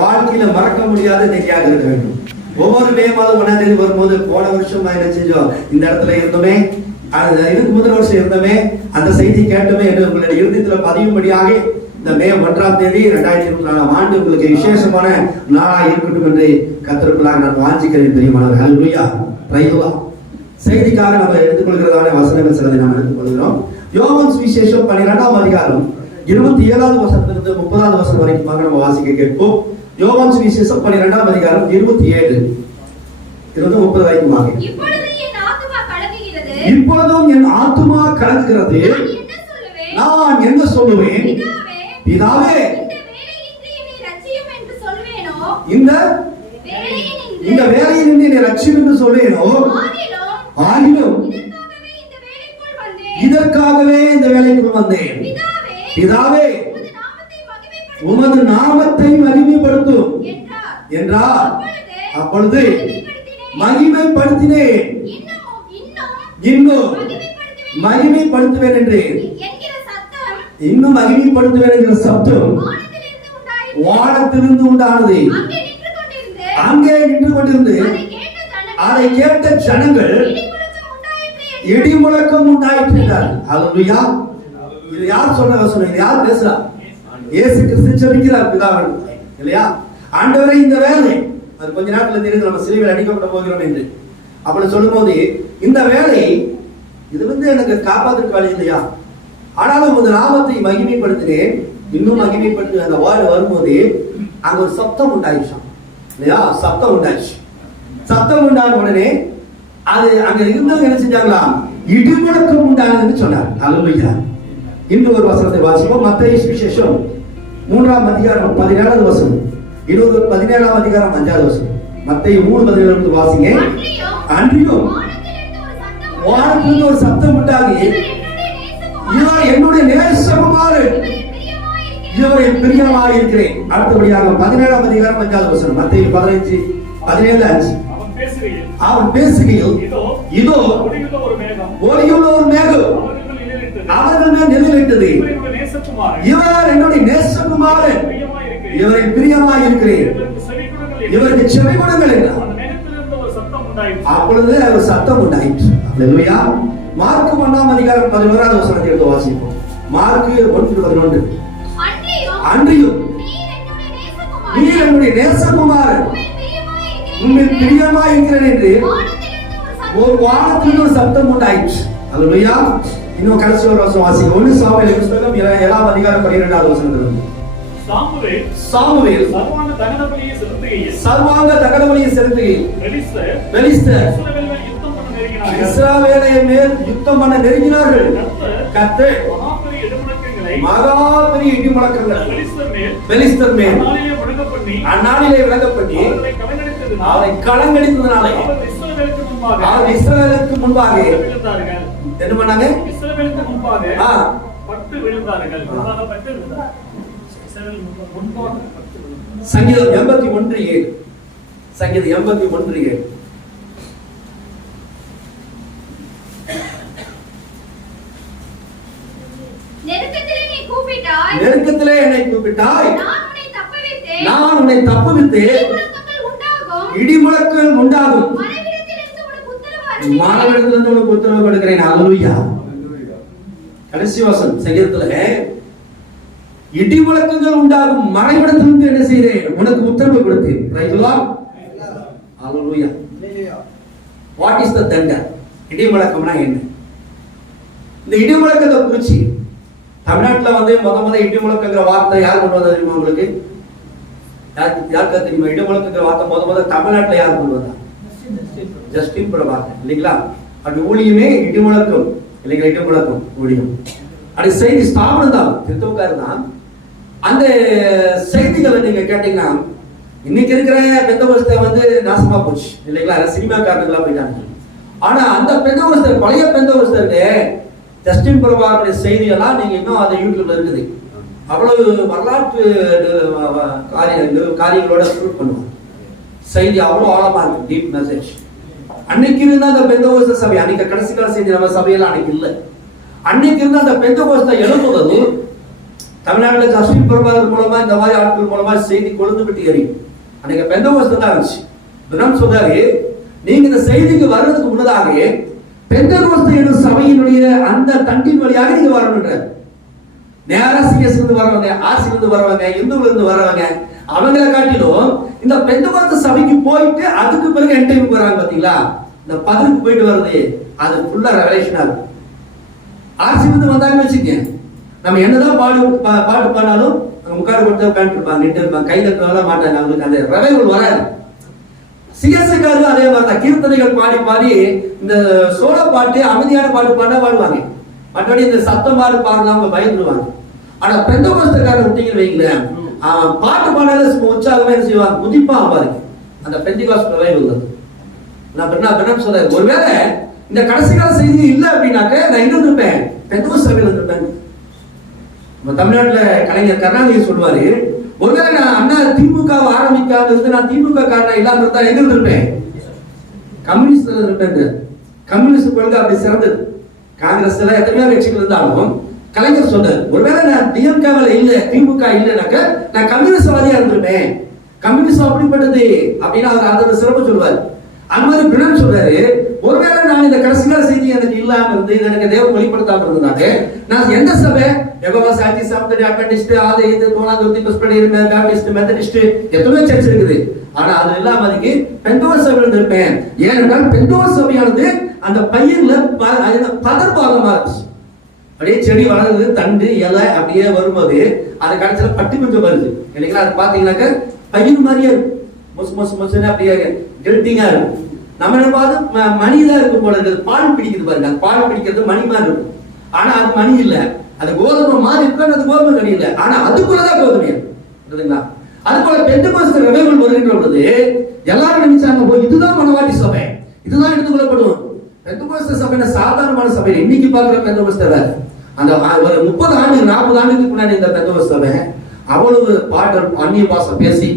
வாழ்க்கையில மறக்க முடியாத நெறியாக இருக்க வேண்டும். ஒவ்வொரு மே மாதம் 1ஆம் தேதி வரும்போது போன வருஷம் என்ன செஞ்சோம், இந்த இடத்துல இருந்தோமே, இதுக்கு முதல் வருஷம் இருந்தோமே, அந்த செய்தி கேட்டோமே என்று உங்களுடைய இருதயத்துல பதியும்படியாக இந்த மே 1ஆம் தேதி 2024ஆம் ஆண்டு உங்களுக்கு விசேஷமான நாளா இருக்கட்டும் என்று கர்த்தருக்குள்ளாக நான் வாஞ்சிக்கிறேன். பிரியமானவர்களே, ஹல்லேலூயா, பிரைஸ் தி லார்ட். செய்திக்காக நம்ம எடுத்துக்கொள்கிறதான வசனங்கள் சிலதை நாம் எடுத்துக்கொள்கிறோம். யோவான் சுவிசேஷம் 12ஆம் அதிகாரம் 27வது வசனத்திலிருந்து 30வது வசனம் வரைக்கும் நம்ம வாசிக்க கேட்போம். யோவான் சுவிசேஷம் 12ஆம் அதிகாரம் 27 இருந்து 30 வரைக்குமாக. இப்பொழுதும் என் ஆத்துமா கலங்குகிறது, நான் என்ன சொல்லுவேன்? பிதாவே, இந்த வேலையில் என்னை ரட்சியும் என்று சொல்வேனோ, ஆகிலும் இதற்காகவே இந்த வேலைக்குள் வந்தேன். பிதாவே, உமது நாமத்தை மகிமைப்படுத்தும் என்றார். அப்பொழுது மகிமைப்படுத்தினேன், இன்னும் மகிமைப்படுத்துவேன் என்றேன். இன்னும் மகிமைப்படுத்துவேன் என்கிற சத்தம் வானத்திலிருந்து உண்டானது. அங்கே நின்று கொண்டிருந்து அதை கேட்ட ஜனங்கள் இடி முழக்கம் உண்டாயிற்று. ஹல்லேலூயா. இது யார் சொன்ன வசனம்? இது யார் பேசுறா? இயேசு கிறிஸ்து ஜெபிக்கிறார் பிதாவிடம், இல்லையா? ஆண்டவரே, இந்த வேலை, அது கொஞ்ச நாட்கள் தெரிந்து நம்ம சிலுவையில் அடிக்கப்பட போகிறோம் என்று அப்படி சொல்லும்போது, இந்த வேலை இது எனக்கு காப்பாற்றுக்கு வழி இல்லையா, ஆனாலும் உமது நாமத்தை மகிமைப்படுத்தினேன், இன்னும் மகிமைப்படுத்து அந்த வார்டு வரும்போது அங்க ஒரு சத்தம் உண்டாயிடுச்சான், இல்லையா? சத்தம் உண்டாச்சு. சத்தம் உண்டான உடனே அது அங்க இருந்தவங்க என்ன செஞ்சாங்களா? இடிமுழக்கம் உண்டானதுன்னு சொன்னார். ஹல்லேலூயா. இன்னும் ஒரு வசனத்தை வாசிப்போம். மத்தேயு சுவிசேஷம் 3ஆம் அதிகாரம் 17வது வசனம், 17ஆம் அதிகாரம் 5வது வசனம். மத்தேயு 3:17 வாசிங்க. அன்றியும் வானத்திலிருந்து ஒரு சத்தம் உண்டாகி, இவர் என்னுடைய நேசகுமாரன், இவரில் பிரியமாய் இருக்கிறேன். அடுத்தபடியாக 17ஆம் அதிகாரம் 5வது வசனம், மத்தேயு 15:17. அவன் பேசுகையில், இதோ ஒளியுள்ள ஒரு மேகம் அவர்கள் மேல் நிழலிட்டது. இவர் என்னுடைய நேசகுமாரன், இவரில் பிரியமாய் இருக்கிறேன், இவருக்கு செவி கொடுங்கள் என்றார். அப்பொழுது ஒரு சத்தம் உண்டாயிற்று. ஹல்லேலூயா. மார்க்கு 1ஆம் அதிகாரம் 11வது வசனத்தை எடுத்து வாசிப்போம். மார்க்கு 1:11. அன்றியும் நீர் என்னுடைய நேசகுமாரன், உம்மில் பிரியமாய் இருக்கிறேன் என்று ஒரு வானத்தில் ஒரு சத்தம் உண்டாயிற்று. ஹல்லேலூயா. இன்னும் கடைசி ஒரு வசனம் வாசிங்க. 1 சாமுவேல் புத்தகம் 7ஆம் அதிகாரம் 12வது வசனத்திலிருந்து. சாமுவேல் சர்வாங்க தகனபலியை செலுத்துகையில் பெலிஸ்தர் இஸ்ரவேலை மேல் யுத்தம் பண்ண நெருங்கினார்கள். கர்த்தர் மகா பெரிய இடி முழக்கங்கள் பெலிஸ்தர் மேல் அந்நாளிலே விளங்கப்பட்டு அவரை கலங்கடித்ததினாலே அவர் இஸ்ரவேலுக்கு முன்பாக என்ன பண்ணாங்க? இஸ்ரவேலுக்கு முன்பாக பட்டு விழுந்தார்கள். சங்கீதம் 81:7. சங்கீதம் 81:7. நெருக்கத்திலே என்னை கூப்பிட்டாய், நான் உன்னை தப்புவித்தேன். இடி முழக்கம் உண்டாகும், மாணவரிடத்திலிருந்து உனக்கு உத்தரவு கொடுக்கிறேன். ஹல்லேலூயா. கடைசி வசனம் சங்கீதத்துல, இடி முழக்கங்கள் உண்டாகும், மறைவிடத்திலிருந்து என்ன செய்கிறேன்? உனக்கு உத்தரவு கொடுத்தேன். Praise the Lord. Hallelujah. What is the Thunder? இடி முழக்கம்னா என்ன? இந்த இடி முழக்கத்தை குறிச்சு தமிழ்நாட்டுல முத இடி முழக்கங்கிற வார்த்தை யார் கொண்டு வந்தா தெரியுமா உங்களுக்கு? யாருக்கு தெரியுமா? இடி முழக்கங்கிற வார்த்தை முத தமிழ்நாட்டுல யார் கொண்டு வந்தா? ஜஸ்டின் பிரபாகர், இல்லைங்களா? அப்படி ஊழியமே இடி முழக்கம், இல்லைங்களா? இடி முழக்கம் ஊழியம் அப்படி செய்தி ஸ்தாபனம் தான், திருத்தவக்காரர் தான். அந்த செய்திகளை நீங்க கேட்டீங்கன்னா இன்னைக்கு இருக்கிற பெந்தகோஸ்தே நாசமா போச்சு, இல்லைங்களா? சினிமாக்காரங்களா போயிட்டாங்க. ஆனா அந்த பெந்தகோஸ்தே, பழைய பெந்தகோஸ்தே ஜஸ்டின் பிரபாகருடைய செய்தியெல்லாம் நீங்க இன்னும் அந்த யூடியூப்ல இருக்குது. அவ்வளவு வரலாற்று காரியங்களோட ப்ரூவ் பண்ணுவாங்க. செய்தி அவ்வளவு ஆழமா இருக்கு, டீப் மெசேஜ். அன்னைக்கு இருந்தா அந்த பெந்தகோஸ்த சபை, அன்னைக்கு கடைசி கால செய்தி நம்ம சபையெல்லாம் அன்னைக்கு இல்லை. அன்னைக்கு இருந்தா அந்த பெந்தகோஸ்த எழுப்புவது தமிழ்நாட்டில் ஜஸ்டின் பிரபாகர் மூலமா இந்த மாதிரி ஆட்கள் மூலமா செய்தி கொழுந்து விட்டு எறியும். அன்னைக்கு பெந்தகோஸ்த தான் இருந்துச்சு. பிரதர் சொல்றாரு, நீங்க இந்த செய்திக்கு வர்றதுக்கு முன்னதாகவே பெந்தகோஸ்த என்னும் சபையினுடைய அந்த தண்டின் வழியாக நீங்க வரணுன்ற. நேரா சிஎஸ் இருந்து வரவங்க, ஆர்சி இருந்து வரவங்க, இந்துல இருந்து வரவங்க, அவங்களை காட்டிலும் இந்த பெந்தகோஸ்த சபைக்கு போயிட்டு அதுக்கு பிறகு என்டைமுக்கு வராங்க பாத்தீங்களா, இந்த பதிலுக்கு போயிட்டு வருது, அது ஃபுல்லா ரெவலேஷனா இருக்கு. ஆர்சி இருந்து வந்தாங்கன்னு வச்சுக்கேன், நம்ம என்னதான் பாட்டு பாடினாலும் முக்காடு கொடுத்து உட்காந்து இருப்பாங்க, நின்று இருப்பாங்க, கை தட்டுறவங்கள மாட்டாங்க, அவங்களுக்கு அந்த ரெவைவல் வராது. சிஎஸ்காரும் அதே மாதிரிதான் கீர்த்தனைகள் பாடி பாடி இந்த சோழ பாட்டு அமைதியான பாட்டு பாடுவாங்க. மற்றபடி இந்த சத்தம் பாடு பாடுனா அவங்க பயந்துருவாங்க. ஆனா பெந்தகோஸ்தக்காரர் விட்டீங்கன்னு வைங்களேன், பாட்டு பாடாத உற்சாகமா என்ன செய்வாங்க, குதிப்பா பாருங்க. அந்த பெந்தகோஸ்த ரெவைவல் நான் சொல்றேன், ஒருவேளை இந்த கடைசி கால செய்தி இல்லை அப்படின்னாக்க நான் எங்க இருப்பேன், பெந்தகோஸ்த சபையில இருப்பேன். தமிழ்நாட்டுல கலைஞர் கருணாநிதி சொல்லுவாரு, ஒருவேளை நான் அண்ணா திமுக ஆரம்பிக்காம இருந்து நான் திமுக காரணம் இல்லாம இருந்தா எங்க இருந்திருப்பேன், கம்யூனிஸ்ட் இருப்பேன். கம்யூனிஸ்ட் கொள்கை அப்படி சிறந்தது. காங்கிரஸ் எல்லாம் எத்தனையோ கட்சிகள் இருந்தாலும் கலைஞர் சொன்னார், ஒருவேளை நான் டிஎம்கேல இல்ல திமுக இல்லைனாக்க நான் கம்யூனிஸ்ட்வாதியா இருந்திருப்பேன். கம்யூனிஸ்ட் அப்படிப்பட்டது அப்படின்னு அவர் அதோட சிறப்பு சொல்லுவார். அந்த மாதிரி பிரணம் சொல்றாரு, ஒருவேளை நான் இந்த கடைசிகால செய்தி எனக்கு இல்லாம இருந்து எனக்கு தேவன் வெளிப்படுத்தாம இருந்ததாக நான் எந்த சபை எகோவா சாட்சி சாப்தரி அட்வென்டிஸ்ட் அது இது தோனாதுர்த்தி பிரெஸ்பிட்டரியன் பேப்டிஸ்ட் மெத்தடிஸ்ட் எத்தனையோ சர்ச் இருக்குது. ஆனா அது இல்லாம அதுக்கு பெந்தகோஸ்த சபையில இருப்பேன். ஏனென்றால் பெந்தகோஸ்த சபையானது அந்த பையன்ல பதர் பாகமா இருந்துச்சு. அப்படியே செடி வளருது, தண்டு இலை அப்படியே வரும்போது அது கடைசியில பட்டு கொஞ்சம் வருது இல்லைங்களா. அது பாத்தீங்கன்னாக்க பையன் மாதிரியே இருக்கும், மொசு மொசு மொசுன்னு அப்படியே கெல்ட்டிங்கா இருக்கும். நம்ம என்னப்பாவது மணிதான் இருக்கும் போல இருக்குது, பால் பிடிக்குது பாருங்க, அந்த பால் பிடிக்கிறது மணி மாதிரி இருக்கும். ஆனா அது மணி இல்ல, அது கோதுமை மாதிரி இருக்கு, அது கோதுமை கனி இல்லை, ஆனா அதுக்குள்ளதான் கோதுமை இருக்குங்களா. அது போல பெந்தகோஸ்த ரெவைவல் வருகின்ற பொழுது எல்லாரும் நினைச்சாங்க, போய் இதுதான் மனவாட்டி சபை, இதுதான் எடுத்துக்கொள்ளப்படும். பெந்தகோஸ்த சபையில சாதாரணமான சபை இன்னைக்கு பாக்குற பெந்தகோஸ்த வேற. அந்த ஒரு 30 ஆண்டு 40 ஆண்டுக்கு முன்னாடி இந்த பெந்தகோஸ்த சபை அவ்வளவு பாடல் அந்நிய பாசம் பேசி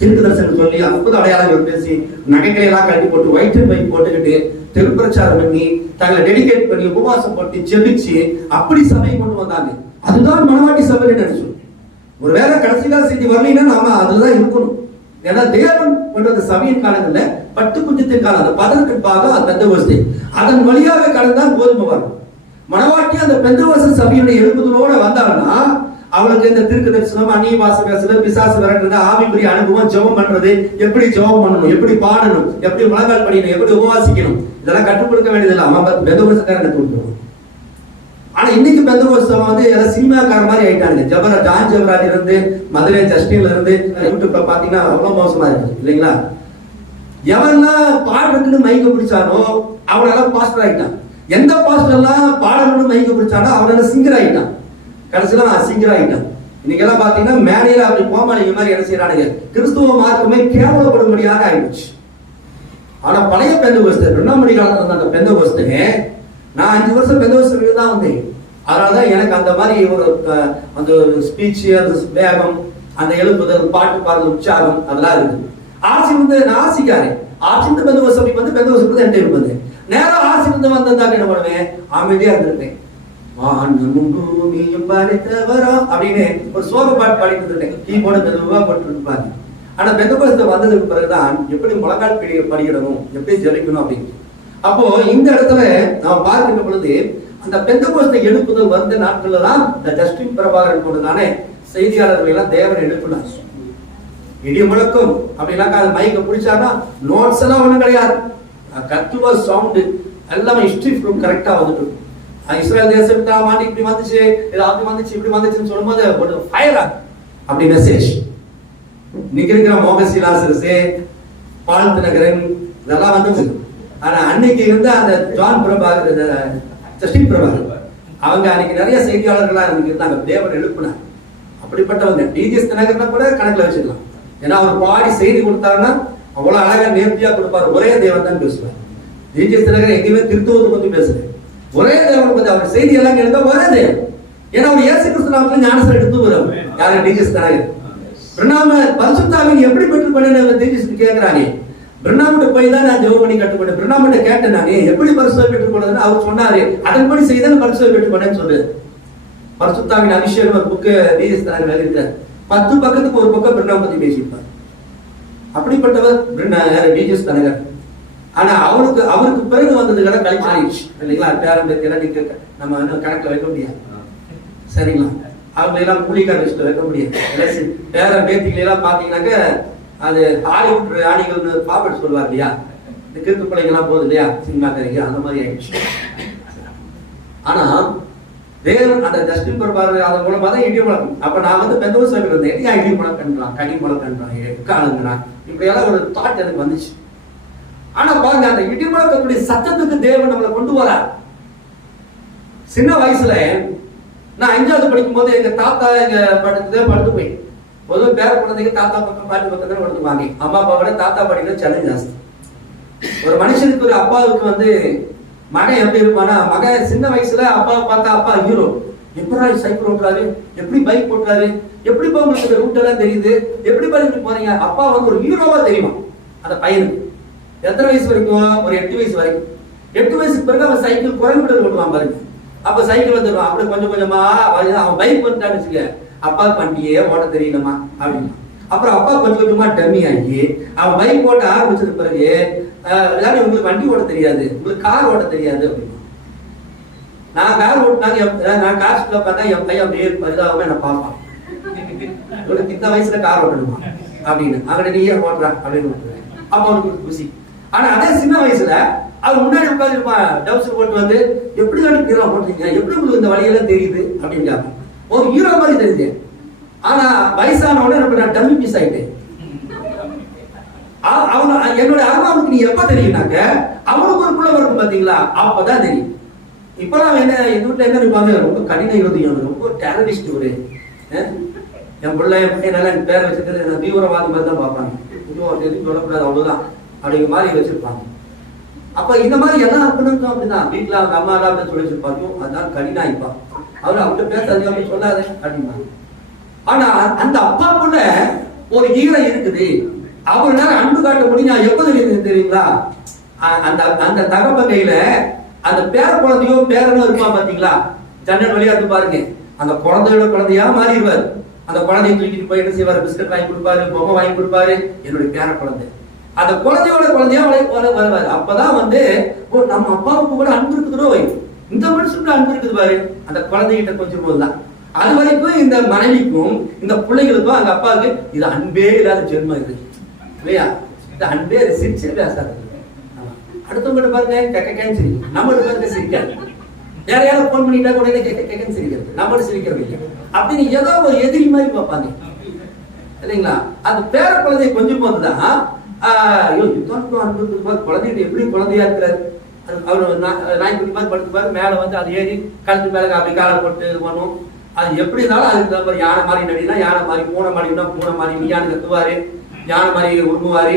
திருக்கு தரிசனம் சொல்லி அற்புத அடையாளங்கள் பேசி நகைகளை எல்லாம் கட்டி போட்டு வயிற்று பை போட்டுக்கிட்டு திருப்பிரச்சாரம் பண்ணி தங்களை டெடிகேட் பண்ணி உபவாசம் போட்டு ஜெபிச்சு அப்படி சபை கொண்டு வந்தாங்க. அதுதான் மனவாட்டி சபை நினைச்சோம். ஒருவேளை கடைசி கால செய்தி வரலைன்னா நாம அதுலதான் இருக்கணும். ஏன்னா தேவன் கொண்டு அந்த சபையின் காலங்கள்ல பட்டு குஞ்சத்தின் காலம், அந்த பதற்கற்பாக அந்த பெந்தகோஸ்தே அதன் வழியாக கடந்தான் கோதுமை வரும். மனவாட்டி அந்த பெந்தகோஸ்த சபையுடைய எழுப்புதலோட வந்தாங்கன்னா அவளுக்கு இந்த திருக்கு தரிசனம், அந்நிய பாச பேசுறது, பிசாசு விரட்டுறது, ஆவிக்குரிய அனுபவம், ஜெபம் பண்றது, எப்படி ஜெபம் பண்ணணும், எப்படி பாடணும், எப்படி முழங்கால் படிக்கணும், எப்படி உபவாசிக்கணும், இதெல்லாம் கற்றுக் கொடுக்க வேண்டியதில்லை. அவன் பெந்தகோஸ்தக்காரன் கற்றுக் கொடுக்கணும். ஆனா இன்னைக்கு பெந்தகோஸ்தம் வந்து சினிமாக்கார மாதிரி ஆயிட்டாங்க. ஜான் ஜெபராஜ் இருந்து மதுரை ஜஸ்டின்ல இருந்து யூடியூப்ல பாத்தீங்கன்னா அவ்வளவு மோசமா இருக்கு இல்லைங்களா. எவன்லாம் பாடுறதுன்னு மைக்க பிடிச்சானோ அவனால பாஸ்டர் ஆயிட்டான். எந்த பாஸ்டர் எல்லாம் பாடணும்னு மைக்க பிடிச்சானோ அவனால சிங்கர் ஆயிட்டான். கடைசியில நான் சிங்கர் ஆயிட்டேன். இன்னைக்கு எல்லாம் பாத்தீங்கன்னா மேடையில அப்படி கோமாளிங்க மாதிரி என்ன செய்யறானுங்க, கிறிஸ்துவ மார்க்கமே கேவலப்படும்படியாக ஆயிடுச்சு. ஆனா பழைய பெந்தகோஸ்தே ரெண்டாம் காலத்துல அந்த பெந்தகோஸ்தே நான் 5 வருஷம் பெந்தகோஸ்தே தான் வந்தேன். அதனாலதான் எனக்கு அந்த மாதிரி ஒரு அந்த ஸ்பீச், அந்த வேகம், அந்த எழுப்புதல், பாட்டு பாடல், உற்சாகம் அதெல்லாம் இருக்கு. ஆட்சி வந்து நான் ஆசிக்காரன். ஆட்சி வந்து பெந்தகோஸ்தே வந்து பெந்தகோஸ்தே என்கிட்ட இருப்பது நேரம் ஆட்சி வந்து வந்ததாக என்ன பண்ணுவேன், அமைதியா இருந்திருப்பேன். அப்படின்னு ஒரு சோக பாட்டு பாடிட்டு இருந்தேன், கீபோர்டு மெதுவா போட்டு இருப்பாங்க. ஆனா பெந்தகோஸ்தே வந்ததுக்கு பிறகுதான் எப்படி முழங்கால் படிக்கணும், எப்படி ஜெபிக்கணும் அப்படின்னு. அப்போ இந்த இடத்துல நாம் பார்க்கின்ற பொழுது அந்த பெந்தகோஸ்தே எழுப்புதல் வந்த நாட்கள்ல தான் இந்த ஜஸ்டின் பிரபாகரன் கொண்டுதானே செய்தியாளர்கள் எல்லாம் தேவன் எழுப்பினார். இடி முழக்கம் அப்படின்னாக்கா அது மைக்க பிடிச்சானா நோட்ஸ் எல்லாம் ஒண்ணும் கிடையாது, கத்துவ சவுண்டு எல்லாமே ஹிஸ்டரி ஃப்ரம் கரெக்டா வந்துட்டு. இஸ்ரேல் தேசம் ஆண்டு இப்படி வந்துச்சு, அப்படி வந்துச்சு, இப்படி வந்துச்சுன்னு சொல்லும்போது ஒரு ஃபயர் அப்படி மெசேஜ். இன்னைக்கு இருக்கிற மோகசி லாசரஸ், பால் தினகரன் இதெல்லாம் வந்து. ஆனா அன்னைக்கு இருந்த அந்த ஜான் பிரபாகர், ஜஸ்டின் பிரபாகர் அவங்க அன்னைக்கு நிறைய செய்தியாளர்களா இருந்தாங்க, தேவன் எழுப்பினார். அப்படிப்பட்டவங்க டிஜிஎஸ் தினகரனை கூட கணக்குல வச்சுக்கலாம். ஏன்னா அவர் பாடி செய்தி கொடுத்தாருன்னா அவ்வளவு அழகா நேர்த்தியா கொடுப்பாரு. ஒரே தேவன் தான் பேசுவார். டிஜிஎஸ் தினகரன் எங்கேயுமே திருத்துவத்தை பத்தி பேசுறேன், ஒரே தேவனை பத்தி அவர் செய்தி எல்லாம் கேட்க ஒரே தேவன். ஏன்னா அவர் இயேசு கிறிஸ்து நாமத்தில் ஞானஸ்நானம் எடுத்து வரும். யாரு? டிஜிஎஸ் கனகர். பிரணாம பரிசுத்தாவின் எப்படி பெற்றுக்கொண்டேன்னு டிஜிஎஸ் கேட்கிறாங்க. பிரணாமிட்ட போய் தான் நான் ஜெபம் பண்ணி கட்டுப்பட்டேன். பிரணாமிட்ட கேட்டேன், நான் எப்படி பரிசுத்தாவை பெற்றுக்கொண்டதுன்னு அவர் சொன்னாரு. அதன்படி செய்தாலும் பரிசுத்தாவை பெற்றுக்கொண்டேன்னு சொல்லு. பரிசுத்தாவின் அபிஷேகம் ஒரு புக்கு டிஜிஎஸ் கனகர் எழுதியிருக்காரு. 10 பக்கத்துக்கு ஒரு பக்கம் பிரணாம் பத்தி பேசியிருப்பார். அப்படிப்பட்டவர் டிஜிஎஸ் கனகர். ஆனா அவருக்கு பிறகு வந்ததுக்கான கலைச்சாரிச்சு இல்லைங்களா? பேரம் நம்ம கணக்குல வைக்க முடியாது. சரிங்களா? அவங்க எல்லாம் கூலிக்கார லிஸ்ட்ல வைக்க முடியாது. பேர பேத்திகளை எல்லாம் பாத்தீங்கன்னாக்க அது ஹாலிவுட் ராணிகள்னு பாப்பட் சொல்லுவார் இல்லையா? இந்த கிறுக்கு பிள்ளைங்கெல்லாம் போகுது இல்லையா சினிமா கரைக்கு, அந்த மாதிரி ஆயிடுச்சு. ஆனா தேவன் அந்த ஜஸ்டின் பிரபாகர் அதன் மூலமா தான் இடி முழக்கம். அப்ப நான் வந்து பெந்தோஸ்தேல இருந்தேன். ஏன் இடி முழக்கன்றான், கடி முழக்கன்றான், எக்காலங்கிறான், இப்படி எல்லாம் ஒரு தாட் எனக்கு வந்துச்சு. ஆனா பாருங்க, அந்த இடி முழக்கத்துடைய சத்தத்துக்கு தேவன் நம்மளை கொண்டு வரார். சின்ன வயசுல நான் 5வது படிக்கும் போது எங்க தாத்தா எங்க படுத்து போய் பொதுவாக பேர குழந்தைங்க தாத்தா பக்கம் பாட்டு பக்கம் தான் படுத்துவாங்க. அம்மா அப்பாவோட தாத்தா படிக்கிறது சேலஞ்ச் ஜாஸ்தி. ஒரு மனுஷனுக்கு ஒரு அப்பாவுக்கு வந்து மகன் எப்படி இருப்பானா, மகன் சின்ன வயசுல அப்பாவை பார்த்தா அப்பா ஹீரோ, எப்படி சைக்கிள் ஓட்டுறாரு, எப்படி பைக் ஓட்டுறாரு, எப்படி உங்களுக்கு ரூட் எல்லாம் தெரியுது, எப்படி பண்ணி போறீங்க, அப்பா வந்து ஒரு ஹீரோவா தெரியுமா அந்த பையனுக்கு. எத்தனை வயசு வரைக்கும்? ஒரு 8 வயசு வரைக்கும். 8 வயசுக்கு பிறகு அவன் சைக்கிள் குறைவிட ஓட்டுவான் பாருங்க. அப்ப சைக்கிள் வந்துடுவான். அப்படி கொஞ்சம் கொஞ்சமா அவன் பைக் வந்துட்டான்னு வச்சுக்க, அப்பா வண்டியே ஓட்ட தெரியலமா அப்படின்னு. அப்புறம் அப்பா கொஞ்சம் கொஞ்சமா டம்மி ஆகி அவன் பைக் ஓட்ட ஆரம்பிச்சது பிறகு எல்லாரும் உங்களுக்கு வண்டி ஓட்ட தெரியாது, உங்களுக்கு கார் ஓட்ட தெரியாது அப்படின்னு. நான் கார் ஓட்டினாங்க, நான் கார் ஸ்கூல்ல பார்த்தா என் பையன் அப்படியே பரிதாபமா என்ன பார்ப்பான், இவனுக்கு இந்த வயசுல கார் ஓட்டணுமா அப்படின்னு. அவனை நீயே ஓட்டுறான் அப்படின்னு ஓட்டுறேன். அப்ப அவனுக்கு குசி. ஆனா அதே சின்ன வயசுல அவன் முன்னாடி உட்காந்துருப்பான், டவுசர் போட்டு வந்து எப்படி ஹீரோ போட்டுறீங்க, எப்படி உங்களுக்கு இந்த வழியெல்லாம் தெரியுது அப்படின்னு கேட்பான். ஒரு ஹீரோ மாதிரி தெரியுது. ஆனா வயசான உடனே நான் டம்மி பீஸ் ஆயிட்டேன். என்னோட அருமாவுக்கு நீ எப்ப தெரியும்னாக்க அவனுக்கு ஒரு புள்ள இருக்கும் பாத்தீங்களா, அப்பதான் தெரியும். இப்பெல்லாம் என்ன எங்க வீட்டுல என்ன இருப்பாங்க, ரொம்ப கடின இருதயம், ரொம்ப டெரரிஸ்ட். ஒரு என் பிள்ளை நல்லா பேரை வச்சிருக்கிறது தீவிரவாதி மாதிரி தான் பார்ப்பாங்க. எதுவும் சொல்லக்கூடாது அவ்வளவுதான் அப்படிங்கிற மாதிரி வச்சிருப்பாங்க. அப்ப இந்த மாதிரி எல்லாம் இருக்கணும் அப்படிதான். வீட்டுல அவங்க அம்மா எல்லாம் சொல்லி வச்சிருப்பாங்க, அதான் கடினாய்ப்பான், அவரு அவர்கிட்ட பேசாது அப்படி சொல்லாது அப்படின்னா. ஆனா அந்த அப்பாக்குள்ள ஒரு ஈரம் இருக்குது. அவர்னால அன்பு காட்ட முடியும். எப்ப தெரியுங்களா? அந்த அந்த தகப்ப கையில அந்த பேர குழந்தையோ பேரனோ இருப்பான் பாத்தீங்களா, ஜன்னல் வழியா இருந்து பாருங்க, அந்த குழந்தையோட குழந்தையா மாறிடுவார். அந்த குழந்தைய தூக்கிட்டு போய் என்ன செய்வாரு, பிஸ்கட் வாங்கி கொடுப்பாரு, பொம்மை வாங்கி கொடுப்பாரு, என்னுடைய பேர குழந்தை. அந்த குழந்தையோட குழந்தையா வருவாரு. அப்பதான் வந்து நம்ம அப்பாவுக்கு கூட அன்பு இருக்குதோ, இந்த மனுஷனுக்கு அன்பு இருக்குது பாரு அந்த குழந்தைகிட்ட கொஞ்சம் போதுதான். அது வரைக்கும் இந்த மனைவிக்கும் இந்த பிள்ளைகளுக்கும் அந்த அப்பாவுக்கு இது அன்பே இல்லாத ஜென்மம் இது இல்லையா? இந்த அன்பே சிரிச்சு பேசாது. அடுத்தவங்க பாருங்க கேட்கன்னு சிரிக்கும், நம்மளுக்கு பாருங்க சிரிக்காது. வேற யாரும் போன் பண்ணிட்டா கூட கேட்கன்னு சிரிக்கிறது, நம்மளும் சிரிக்கிறது இல்லை. அப்படின்னு ஏதோ ஒரு எதிரி மாதிரி பார்ப்பாங்க இல்லைங்களா? அந்த பேர குழந்தைய கொஞ்சம் போதுதான் குழந்தைகிட்ட எப்படி குழந்தையா இருக்கிறாரு. அவரு நாய்க்குட்டி மாதிரி படுத்துப்பாரு, மேல வந்து அது ஏறி கழுத்து மேல அப்படி காலை போட்டு இது பண்ணும். அது எப்படி இருந்தாலும் அதுக்கு தகுந்த மாதிரி யானை மாதிரி நடினா யானை மாதிரி, பூனை மாதிரினா பூனை மாதிரி, நீயானு கத்துவாரு, யானை மாதிரி உருமுவாரு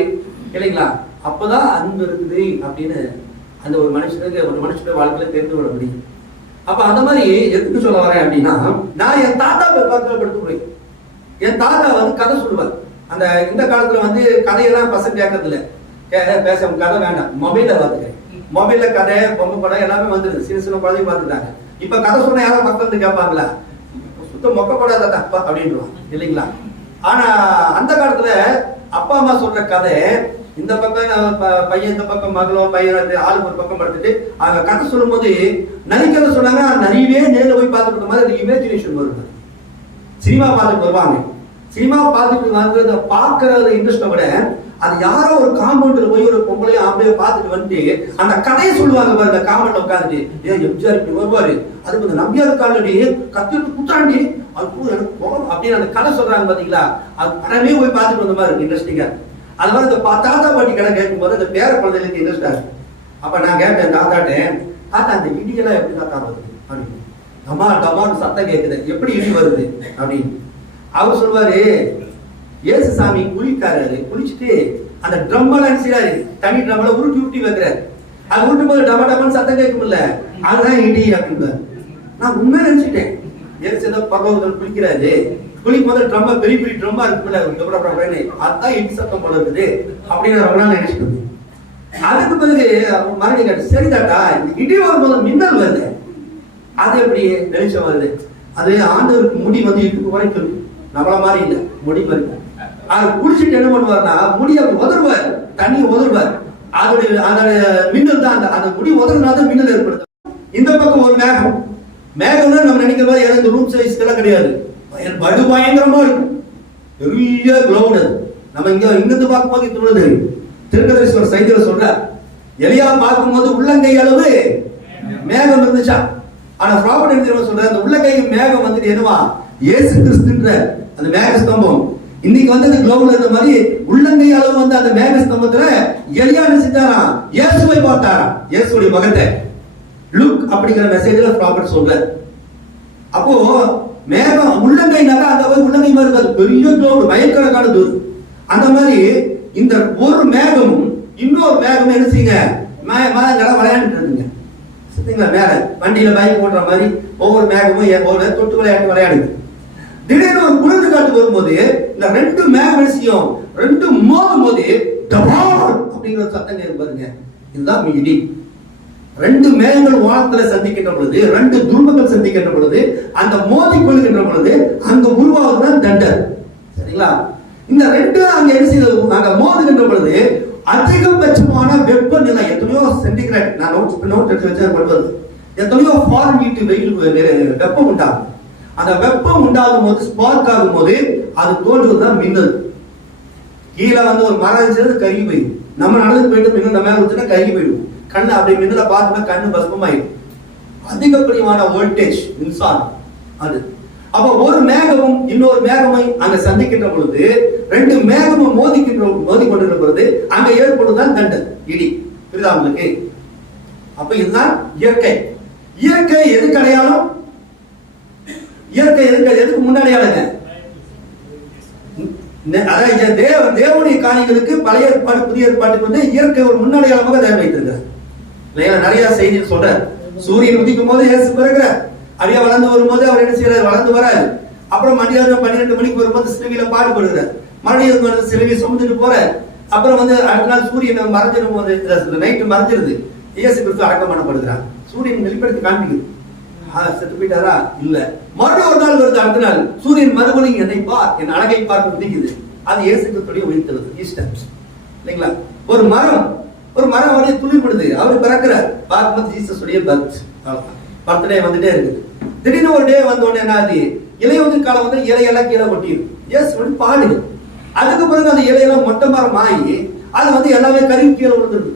இல்லைங்களா? அப்பதான் அன்பு இருக்குது அப்படின்னு அந்த ஒரு மனுஷனுடைய வாழ்க்கையில தெரிந்து கொள்ள முடியும். அப்ப அந்த மாதிரி எதுக்கு சொல்ல வரேன் அப்படின்னா, நான் என் தாத்தாவை படுத்துக்கிறேன். என் தாத்தா வந்து கதை சொல்லுவார். அந்த இந்த காலத்துல வந்து கதையெல்லாம் பசங்க கேட்கறது இல்லை, பேச கதை வேண்டாம், மொபைல்ல பார்த்துக்கிறேன். மொபைல்ல கதை, பொம்மை படம் எல்லாமே வந்துருது. சின்ன சின்ன குழந்தைங்க பார்த்துட்டாங்க. இப்ப கதை சொன்ன யாரும் மக்கள் வந்து கேட்பாங்களா, சுத்த மொக்கப்படாத அப்பா அப்படின்றான் இல்லைங்களா? ஆனா அந்த காலத்துல அப்பா அம்மா சொல்ற கதை, இந்த பக்கம் பையன், இந்த பக்கம் மகளோ பையன், ஆளுக்கு ஒரு பக்கம் படுத்துட்டு அவங்க கதை சொல்லும் போது நரிக்கதை சொன்னாங்க. நிறையவே நேரில் போய் பார்த்துட்டு மாதிரி அந்த இமேஜினேஷன் வருது. சினிமா பார்த்துட்டு வருவாங்க. சினிமா பார்த்துட்டு வந்து பார்க்கறது இன்ட்ரெஸ்ட விட அது யாரோ ஒரு காம்பவுண்ட்ல போய் ஒரு பொம்பளையும் ஆம்பளையோ பார்த்துட்டு வந்துட்டு அந்த கதையை சொல்லுவாங்க பாருங்க. காம்பவுண்ட்ல உட்காந்துட்டு எம்ஜிஆர் இப்படி வருவாரு, அதுக்கு அந்த நம்பியார் காலடி கத்திட்டு குத்தாண்டி அது அப்படின்னு அந்த கதை சொல்றாங்க பாத்தீங்களா? அது படமே போய் பார்த்துட்டு வந்த மாதிரி இருக்கு, இன்ட்ரெஸ்டிங்கா. அது மாதிரி இந்த தாத்தா பாட்டி கதை கேட்கும் போது அந்த பேர குழந்தைகளுக்கு இன்ட்ரெஸ்டா இருக்கு. அப்ப நான் கேட்டேன் தாத்தாட்டேன், தாத்தா அந்த இடியெல்லாம் எப்படி தாத்தா வருது அப்படின்னு. டமா டமான்னு சத்தம் கேட்குது, எப்படி இடி வருது அப்படின்னு. அவர் சொல்வாரு, இயேசு சாமி குளிக்காரு, குளிச்சுட்டு அந்த ட்ரம்மெல்லாம் செய்யறாரு, தனி ட்ரம்ல உருட்டி வைக்கிறாரு. அது உருட்டும் போது டமா டமான்னு சத்தம் கேட்கும்ல, அதுதான் இடி அப்படின்னு. நான் உண்மையை நினைச்சுட்டேன். ஏசு ஏதோ பரலோகத்தில் குளிக்கிறாரு, குளிக்கும் போது ட்ரம்ம பெரிய பெரிய ட்ரம்மா இருக்குல்ல, அதுதான் இடி சத்தம் போல இருக்குது அப்படின்னு ரொம்ப நாள் நினைச்சிட்டு இருந்தேன். அதுக்கு பிறகு மறுபடியும் கேட்டு, சரிதாட்டா இடி வரும்போது மின்னல் வருது, அது எப்படி வெளிச்சம் வருது? அது ஆண்டவருக்கு முடி வந்து இடுப்பு வரைக்கும், நம்மள மாதிரி இல்லை, முடி வரைக்கும். அது குளிச்சுட்டு என்ன பண்ணுவார்னா முடிய உதறுவார், தண்ணியை உதறுவார். அதோடைய அந்த மின்னல் தான் அந்த முடி உதறினாதான் மின்னல் ஏற்படுத்தும். இந்த பக்கம் ஒரு மேகம், மேகம்னா நம்ம நினைக்கிற மாதிரி எனக்கு ரூம் சைஸ் எல்லாம் கிடையாது, படு பயங்கரமா இருக்கும், பெரிய கிளவுட். அது நம்ம இங்கிருந்து பார்க்கும்போது இது தெரியும். திருக்கதரீஸ்வரர் சைதில சொல்ற, எலியா பார்க்கும்போது உள்ளங்கை அளவு மேகம் இருந்துச்சா. ஆனா ப்ராபர்ட் என்ன சொல்ற, அந்த உள்ளங்கை மேகம் வந்துட்டு என்னவா இயேசு கிறிஸ்துன்ற அந்த மேக ஸ்தம்பம். இன்னைக்கு வந்து அந்த கிளவுட்ல இருந்த மாதிரி உள்ளங்கை அளவு வந்து அந்த மேக ஸ்தம்பத்துல எலியா செஞ்சாரா, இயேசுவை பார்த்தாரா, இயேசுடைய மகத்தை. லுக் அப்படிங்கிற மெசேஜ்ல ப்ராபர்ட் சொல்ற. அப்போ மேகம் உள்ளங்கை நகை, அந்த உள்ளங்கை மாதிரி இருக்காது, பெரிய கிளவுட், பயங்கரக்கான தூரம். அந்த மாதிரி இந்த ஒரு மேகமும் இன்னொரு மேகமும் என்ன செய்யுங்க, விளையாண்டுட்டு இருக்குங்க. மேல வண்டியில பைக் ஓட்டுற மாதிரி ஒவ்வொரு மேகமும் ஒவ்வொரு தொட்டு விளையாட்டு விளையாடுது. திடீர்னு ஒரு குளிர்ந்து காட்டு வரும்போது இந்த ரெண்டு மேகசியம் ரெண்டு மோதும் போது அப்படிங்கிற சத்தம் பாருங்க. இதுதான் இடி. ரெண்டு மேகங்கள் வானத்துல சந்திக்கின்ற பொழுது, ரெண்டு துருவங்கள் சந்திக்கின்ற பொழுது, அந்த மோதி கொள்கின்ற பொழுது அங்க உருவாகுதான் தண்டர். சரிங்களா? இந்த ரெண்டு அங்க என்ன செய்யுது, அங்க மோதுகின்ற பொழுது அதிகபட்சமான வெப்பநிலை எத்தனையோ சென்டிகிரேட், நான் நோட் எடுத்து வச்சு பண்ணுவது, எத்தனையோ ஃபாரன்ஹீட் வெயில் வெப்பம் உண்டாகும். அந்த வெப்பம் உண்டாகும் போது, ஸ்பார்க் ஆகும் போது அது தோன்றுவதுதான் மின்னல். கீழே வந்து ஒரு மரம் இருந்துச்சு, கருகி போயிடும். நம்ம நடந்து போயிட்டு மின்னல் நம்ம மேல ஊற்றினா கருகி போயிடும். கண்ணு அப்படி மின்னலை பார்த்தோம்னா கண்ணு பஸ்பமாயிடும். அதிகப்படியான வோல்டேஜ் மின்சாரம் அது. அப்ப ஒரு மேகமும் இன்னொரு மேகமை அங்க சந்திக்கின்ற பொழுது, ரெண்டு மேகமும் மோதி கொண்டிருக்கிற பொழுது அங்க ஏற்படுதான் தண்டல், இடி. புரியுதா உங்களுக்கு? அப்ப இதுதான் இயற்கை. இயற்கை எதுக்கு அடையாளம்? இயற்கை எதுக்கு முன்னடையாளங்க? தேவனுடைய காரியங்களுக்கு பழைய ஏற்பாடு புதிய ஏற்பாட்டுக்கு வந்து இயற்கை ஒரு முன்னடையாளமாக தேவை வைத்திருக்கிறார். நிறைய செய்தி சொல்ற, சூரியன் உதிக்கும் போது இயேசு பிறகுறார், அப்படியே வளர்ந்து வரும்போது அவர் என்ன செய்யறாரு, வளர்ந்து வராரு. அப்புறம் மதியானம் 12 மணிக்கு வரும்போது சிலுவையில பாடுபடுகிறார், மறுபடியும் சிலுவையை சுமந்துட்டு போறார். அப்புறம் வந்து அடுத்த நாள் சூரியன் மறைஞ்சிடும் போது, நைட்டு மறைஞ்சிருது, இயேசு கிறிஸ்து அடக்கம் பண்ணப்படுகிறார். சூரியன் வெளிப்படுத்தி காண்பிக்குது, செத்து போயிட்டாரா? இல்ல. மறுபடியும் ஒரு நாள் வருது, அடுத்த நாள் சூரியன் மறுபடியும் என்னை பார், என் அழகை பார்க்க விதிக்குது. அது இயேசு கிறிஸ்துடைய உயிர்த்தெழுது, ஈஸ்டர். இல்லைங்களா? ஒரு மரம் அப்படியே துளிர்படுது, அவர் பிறக்கிறார், பார்க்கும்போது ஜீசஸ் உடைய பர்த்டே வந்துட்டே இருக்குது. திடீர்னு ஒரு டே வந்த உடனே என்ன ஆகுது, இலையுதிர் காலம் வந்து இலையெல்லாம் கீழே ஒட்டிடும், இயேசு வந்து பாடுது. அதுக்கு பிறகு அந்த இலையெல்லாம் மொட்டை மரம் ஆகி அது வந்து எல்லாமே கருவி கீழே விழுந்துருது.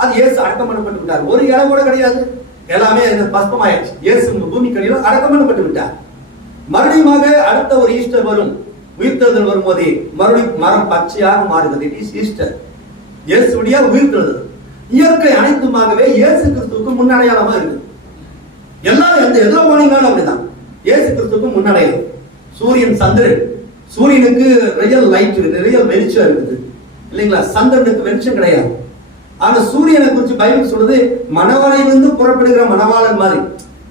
அது இயேசு அடக்கம் பண்ணப்பட்டு விட்டார். ஒரு இலை கூட கிடையாது, எல்லாமே பஸ்பமாயிடுச்சு. இயேசு பூமி கடியில் அடக்கம் பண்ணப்பட்டு விட்டார். மறுபடியும் அடுத்த ஒரு ஈஸ்டர் வரும், உயிர்த்தெழுதல் வரும்போது மறுபடியும் மரம் பச்சையாக மாறுகிறது. இட் இஸ் ஈஸ்டர், இயேசுடைய உயிர்த்தெழுதல். இயற்கை அனைத்துமாகவே இயேசு கிறிஸ்துவுக்கு முன்னடையாளமா இருக்கு. எல்லாரும் எதுல போனீங்களாலும் அப்படிதான், இயேசு கிறிஸ்துவுக்கு முன்னடையாளம். சூரியன் சந்திரன், சூரியனுக்கு ரியல் லைட் இருக்கு, ரியல் வெளிச்சம் இருக்குது இல்லைங்களா? சந்திரனுக்கு வெளிச்சம் கிடையாது. ஆனா சூரியனை குறித்து பைபிள் சொல்றது, மணவரையிலிருந்து புறப்படுகிற மணவாளன் மாதிரி.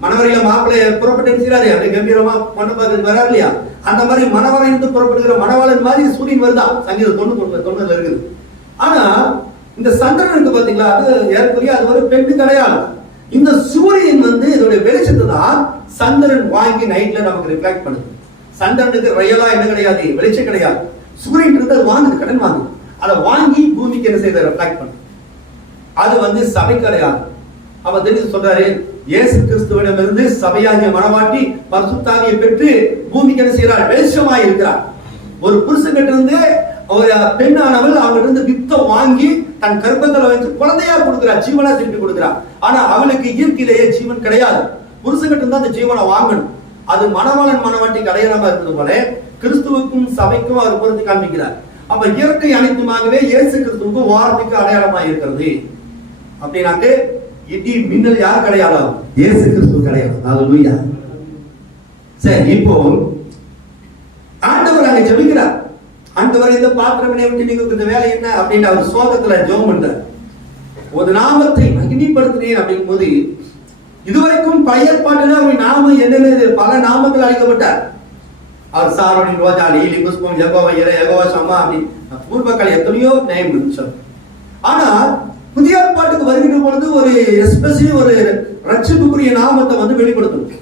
மணவரையில மாப்பிள்ளைய புறப்பட்டு செய்யறாரு, அப்படி கம்பீரமா பொண்ணு பார்க்க வராரு இல்லையா? அந்த மாதிரி மணவரையிலிருந்து புறப்படுகிற மணவாளன் மாதிரி சூரியன் வருதான். சங்கீதம் 90 இருக்குது. ஆனா இந்த சந்திரனுக்கு பாத்தீங்களா, அது ஏற்கனவே அது ஒரு பெண் கிடையாது. இந்த சூரியன் வந்து இதோட வெளிச்சத்தை தான் சந்திரன் வாங்கி நைட்ல நமக்கு ரிஃப்ளெக்ட் பண்ணுது. சந்திரனுக்கு ரியலா என்ன கிடையாது, வெளிச்சம் கிடையாது. சூரியன் இருந்து அது வாங்குது, கடன் வாங்குது, அதை வாங்கி பூமிக்கு என்ன செய்ய ரிஃப்ளெக்ட் பண்ணுது. அது வந்து சபை கிடையாது. அவ தெரிஞ்சு சொல்றாரு, இயேசு கிறிஸ்துவிடமிருந்து சபையாகிய மணவாட்டி பரிசுத்தாவியை பெற்று பூமிக்கு என்ன செய்யறார், வெளிச்சமாய் இருக்கிறார். ஒரு புருஷன்கிட்ட இருந்து ஒரு பெண்ணானவள் அவங்க இருந்து வித்த வாங்கி தன் கர்ப்பங்களை வைத்து குழந்தையா கொடுக்கிறார், ஜீவனா திருப்பி கொடுக்கிறார். ஆனா அவளுக்கு இயற்கையிலேயே ஜீவன் கிடையாது, புருஷன்கிட்ட இருந்து அந்த ஜீவனை வாங்கணும். அது மணவாளன் மணவாட்டிக்கு அடையாளமா இருக்கிறது போல கிறிஸ்துவுக்கும் சபைக்கும் அவர் பொருத்தி காண்பிக்கிறார். அப்ப இயற்கை அனைத்துமாகவே இயேசு கிறிஸ்துவுக்கு வார்த்தைக்கு அடையாளமா இருக்கிறது. அப்படின்னாக்கு இடி மின்னல் யார் அடையாளம், இயேசு கிறிஸ்து அடையாளம். ஹல்லேலூயா. சரி, இப்போ ஆண்டவர் அங்க ஜெபிக்கிறார். ஆண்டவர் இந்த பாத்திரமே விட்டு நீங்க இந்த வேலை என்ன அப்படின்னு அவர் சோகத்துல ஜெபம் பண்றார். ஒரு நாமத்தை மகிமைப்படுத்தினேன் அப்படிங்கும் போது இதுவரைக்கும் பழைய ஏற்பாட்டில் அவர் நாமம் என்னென்ன பல நாமங்கள் அளிக்கப்பட்டார். அவர் சாரோனி, ரோஜாலி, லிபுஸ்பம், யெகோவா இறை, யெகோவா ஷம்மா அப்படி பூர்வகால எத்தனையோ நேம் இருந்துச்சு. ஆனால் புதிய ஏற்பாட்டுக்கு வருகின்ற பொழுது ஒரு எஸ்பெஷலி ஒரு ரட்சிப்புக்குரிய நாமத்தை வந்து வெளிப்படுத்தணும்.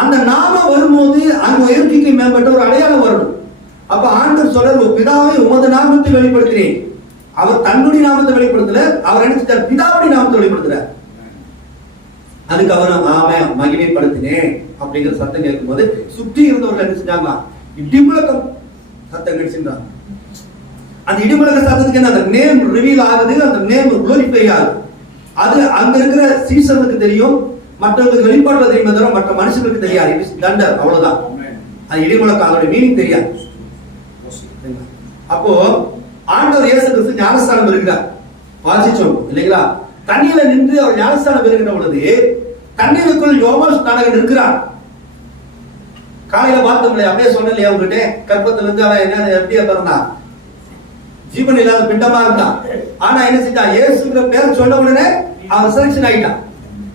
அந்த நாமம் வரும்போது அங்க இயற்கைக்கு மேம்பட்ட ஒரு அடையாளம் வரணும். அப்ப ஆண்டவர் சொல்ற பிதாவை உமது நாமத்தை வெளிப்படுத்தினேன். அவர் தன்னுடைய நாமத்தை வெளிப்படுத்தல, அவர் நினைச்சிட்டார் பிதாவுடைய நாமத்தை வெளிப்படுத்துறார். அதுக்கு அவர் ஆமே மகிமைப்படுத்தினேன் அப்படிங்கிற சத்தம் கேட்கும் போது சுற்றி இருந்தவர்கள் என்ன செஞ்சாங்க? இடிமுழக்கம் சத்தம் கிடைச்சிருந்தாங்க. அந்த இடிமுழக்க சத்தத்துக்கு என்ன? அந்த நேம் ரிவீல் ஆகுது, அந்த நேம் குளோரிஃபை ஆகுது. அது அங்க இருக்கிற சீசனுக்கு தெரியும், மற்றவங்களுக்கு வெளிப்பாடுல தெரியுமே தவிர மற்ற மனுஷங்களுக்கு தெரியாது. தண்டர் அவ்வளவுதான். அது இடிமுழக்கம், அதோட மீனிங் தெரியாது. அப்போ ஆண்டவர் இயேசு கிறிஸ்து ஞானஸ்தானம் பெறுகிறார். வாசிச்சோம் இல்லைங்களா? தண்ணீர்ல நின்று அவர் ஞானஸ்தானம் பெறுகின்ற பொழுது தண்ணீருக்குள் யோவான் ஸ்நானகன் இருக்கிறார். காலையில பார்த்தோம் இல்லையா? அப்படியே சொன்னேன் இல்லையா உங்ககிட்ட, கற்பத்துல இருந்து அவன் என்ன எப்படியா பிறந்தான்? ஜீவன் இல்லாத பிண்டமா இருந்தான். ஆனா என்ன செஞ்சான்? இயேசுங்கிற பேரை சொன்ன உடனே அவன் செலக்ஷன் ஆயிட்டான்.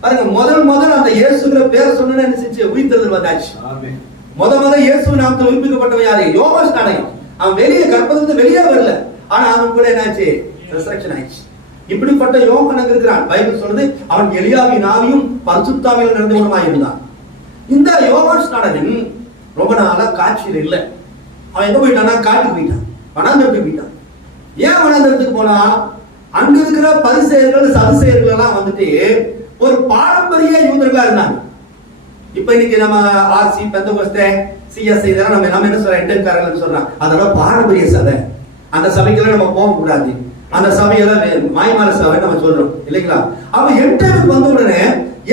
பாருங்க, முதல் அந்த இயேசுங்கிற பேரை சொன்ன என்ன செஞ்சு? உயிர்த்தெழுதல் வந்தாச்சு. முதல் இயேசு நாமத்தில் உயிர்ப்பிக்கப்பட்டவன் யாரு? யோவான் ஸ்நானகன். அவன் வெளியே கற்பத்திலிருந்து வெளியே வரல, ஆனா அவன் கூட என்னாச்சு? ரெசரக்ஷன் ஆயிடுச்சு. இப்படிப்பட்ட யோவான் இருக்கிறான். பைபிள் சொல்றது அவன் எலியாவின் ஆவியும் பரிசுத்தாவியும் நிறைந்தவனுமாய் இருந்தான். இந்த யோவான் ஸ்நானகன் ரொம்ப நாளா காட்சியில் இல்லை. அவன் எங்க போயிட்டான்னா காட்டுக்கு போயிட்டான், வனாந்தரத்துக்கு போயிட்டான். ஏன் வனாந்தரத்துக்கு போனா? அங்க இருக்கிற பரிசேயர்கள் சதுசேயர்கள் எல்லாம் வந்துட்டு ஒரு பாரம்பரிய யூதர்களா இருந்தாங்க. இப்ப இன்னைக்கு நம்ம ஆர்சி, பெந்தகோஸ்தே, சிஎஸ்ஐ இதெல்லாம் நம்ம என்ன சொல்றோம்? என்டர்காரர்கள் சொல்றான். அதோட பாரம்பரிய சபை. அந்த சபைக்கெல்லாம் நம்ம போக கூடாது. அந்த சபையெல்லாம் மாய்மால சபை நம்ம சொல்றோம் இல்லைங்களா? அவ என்டர்க்கு வந்த உடனே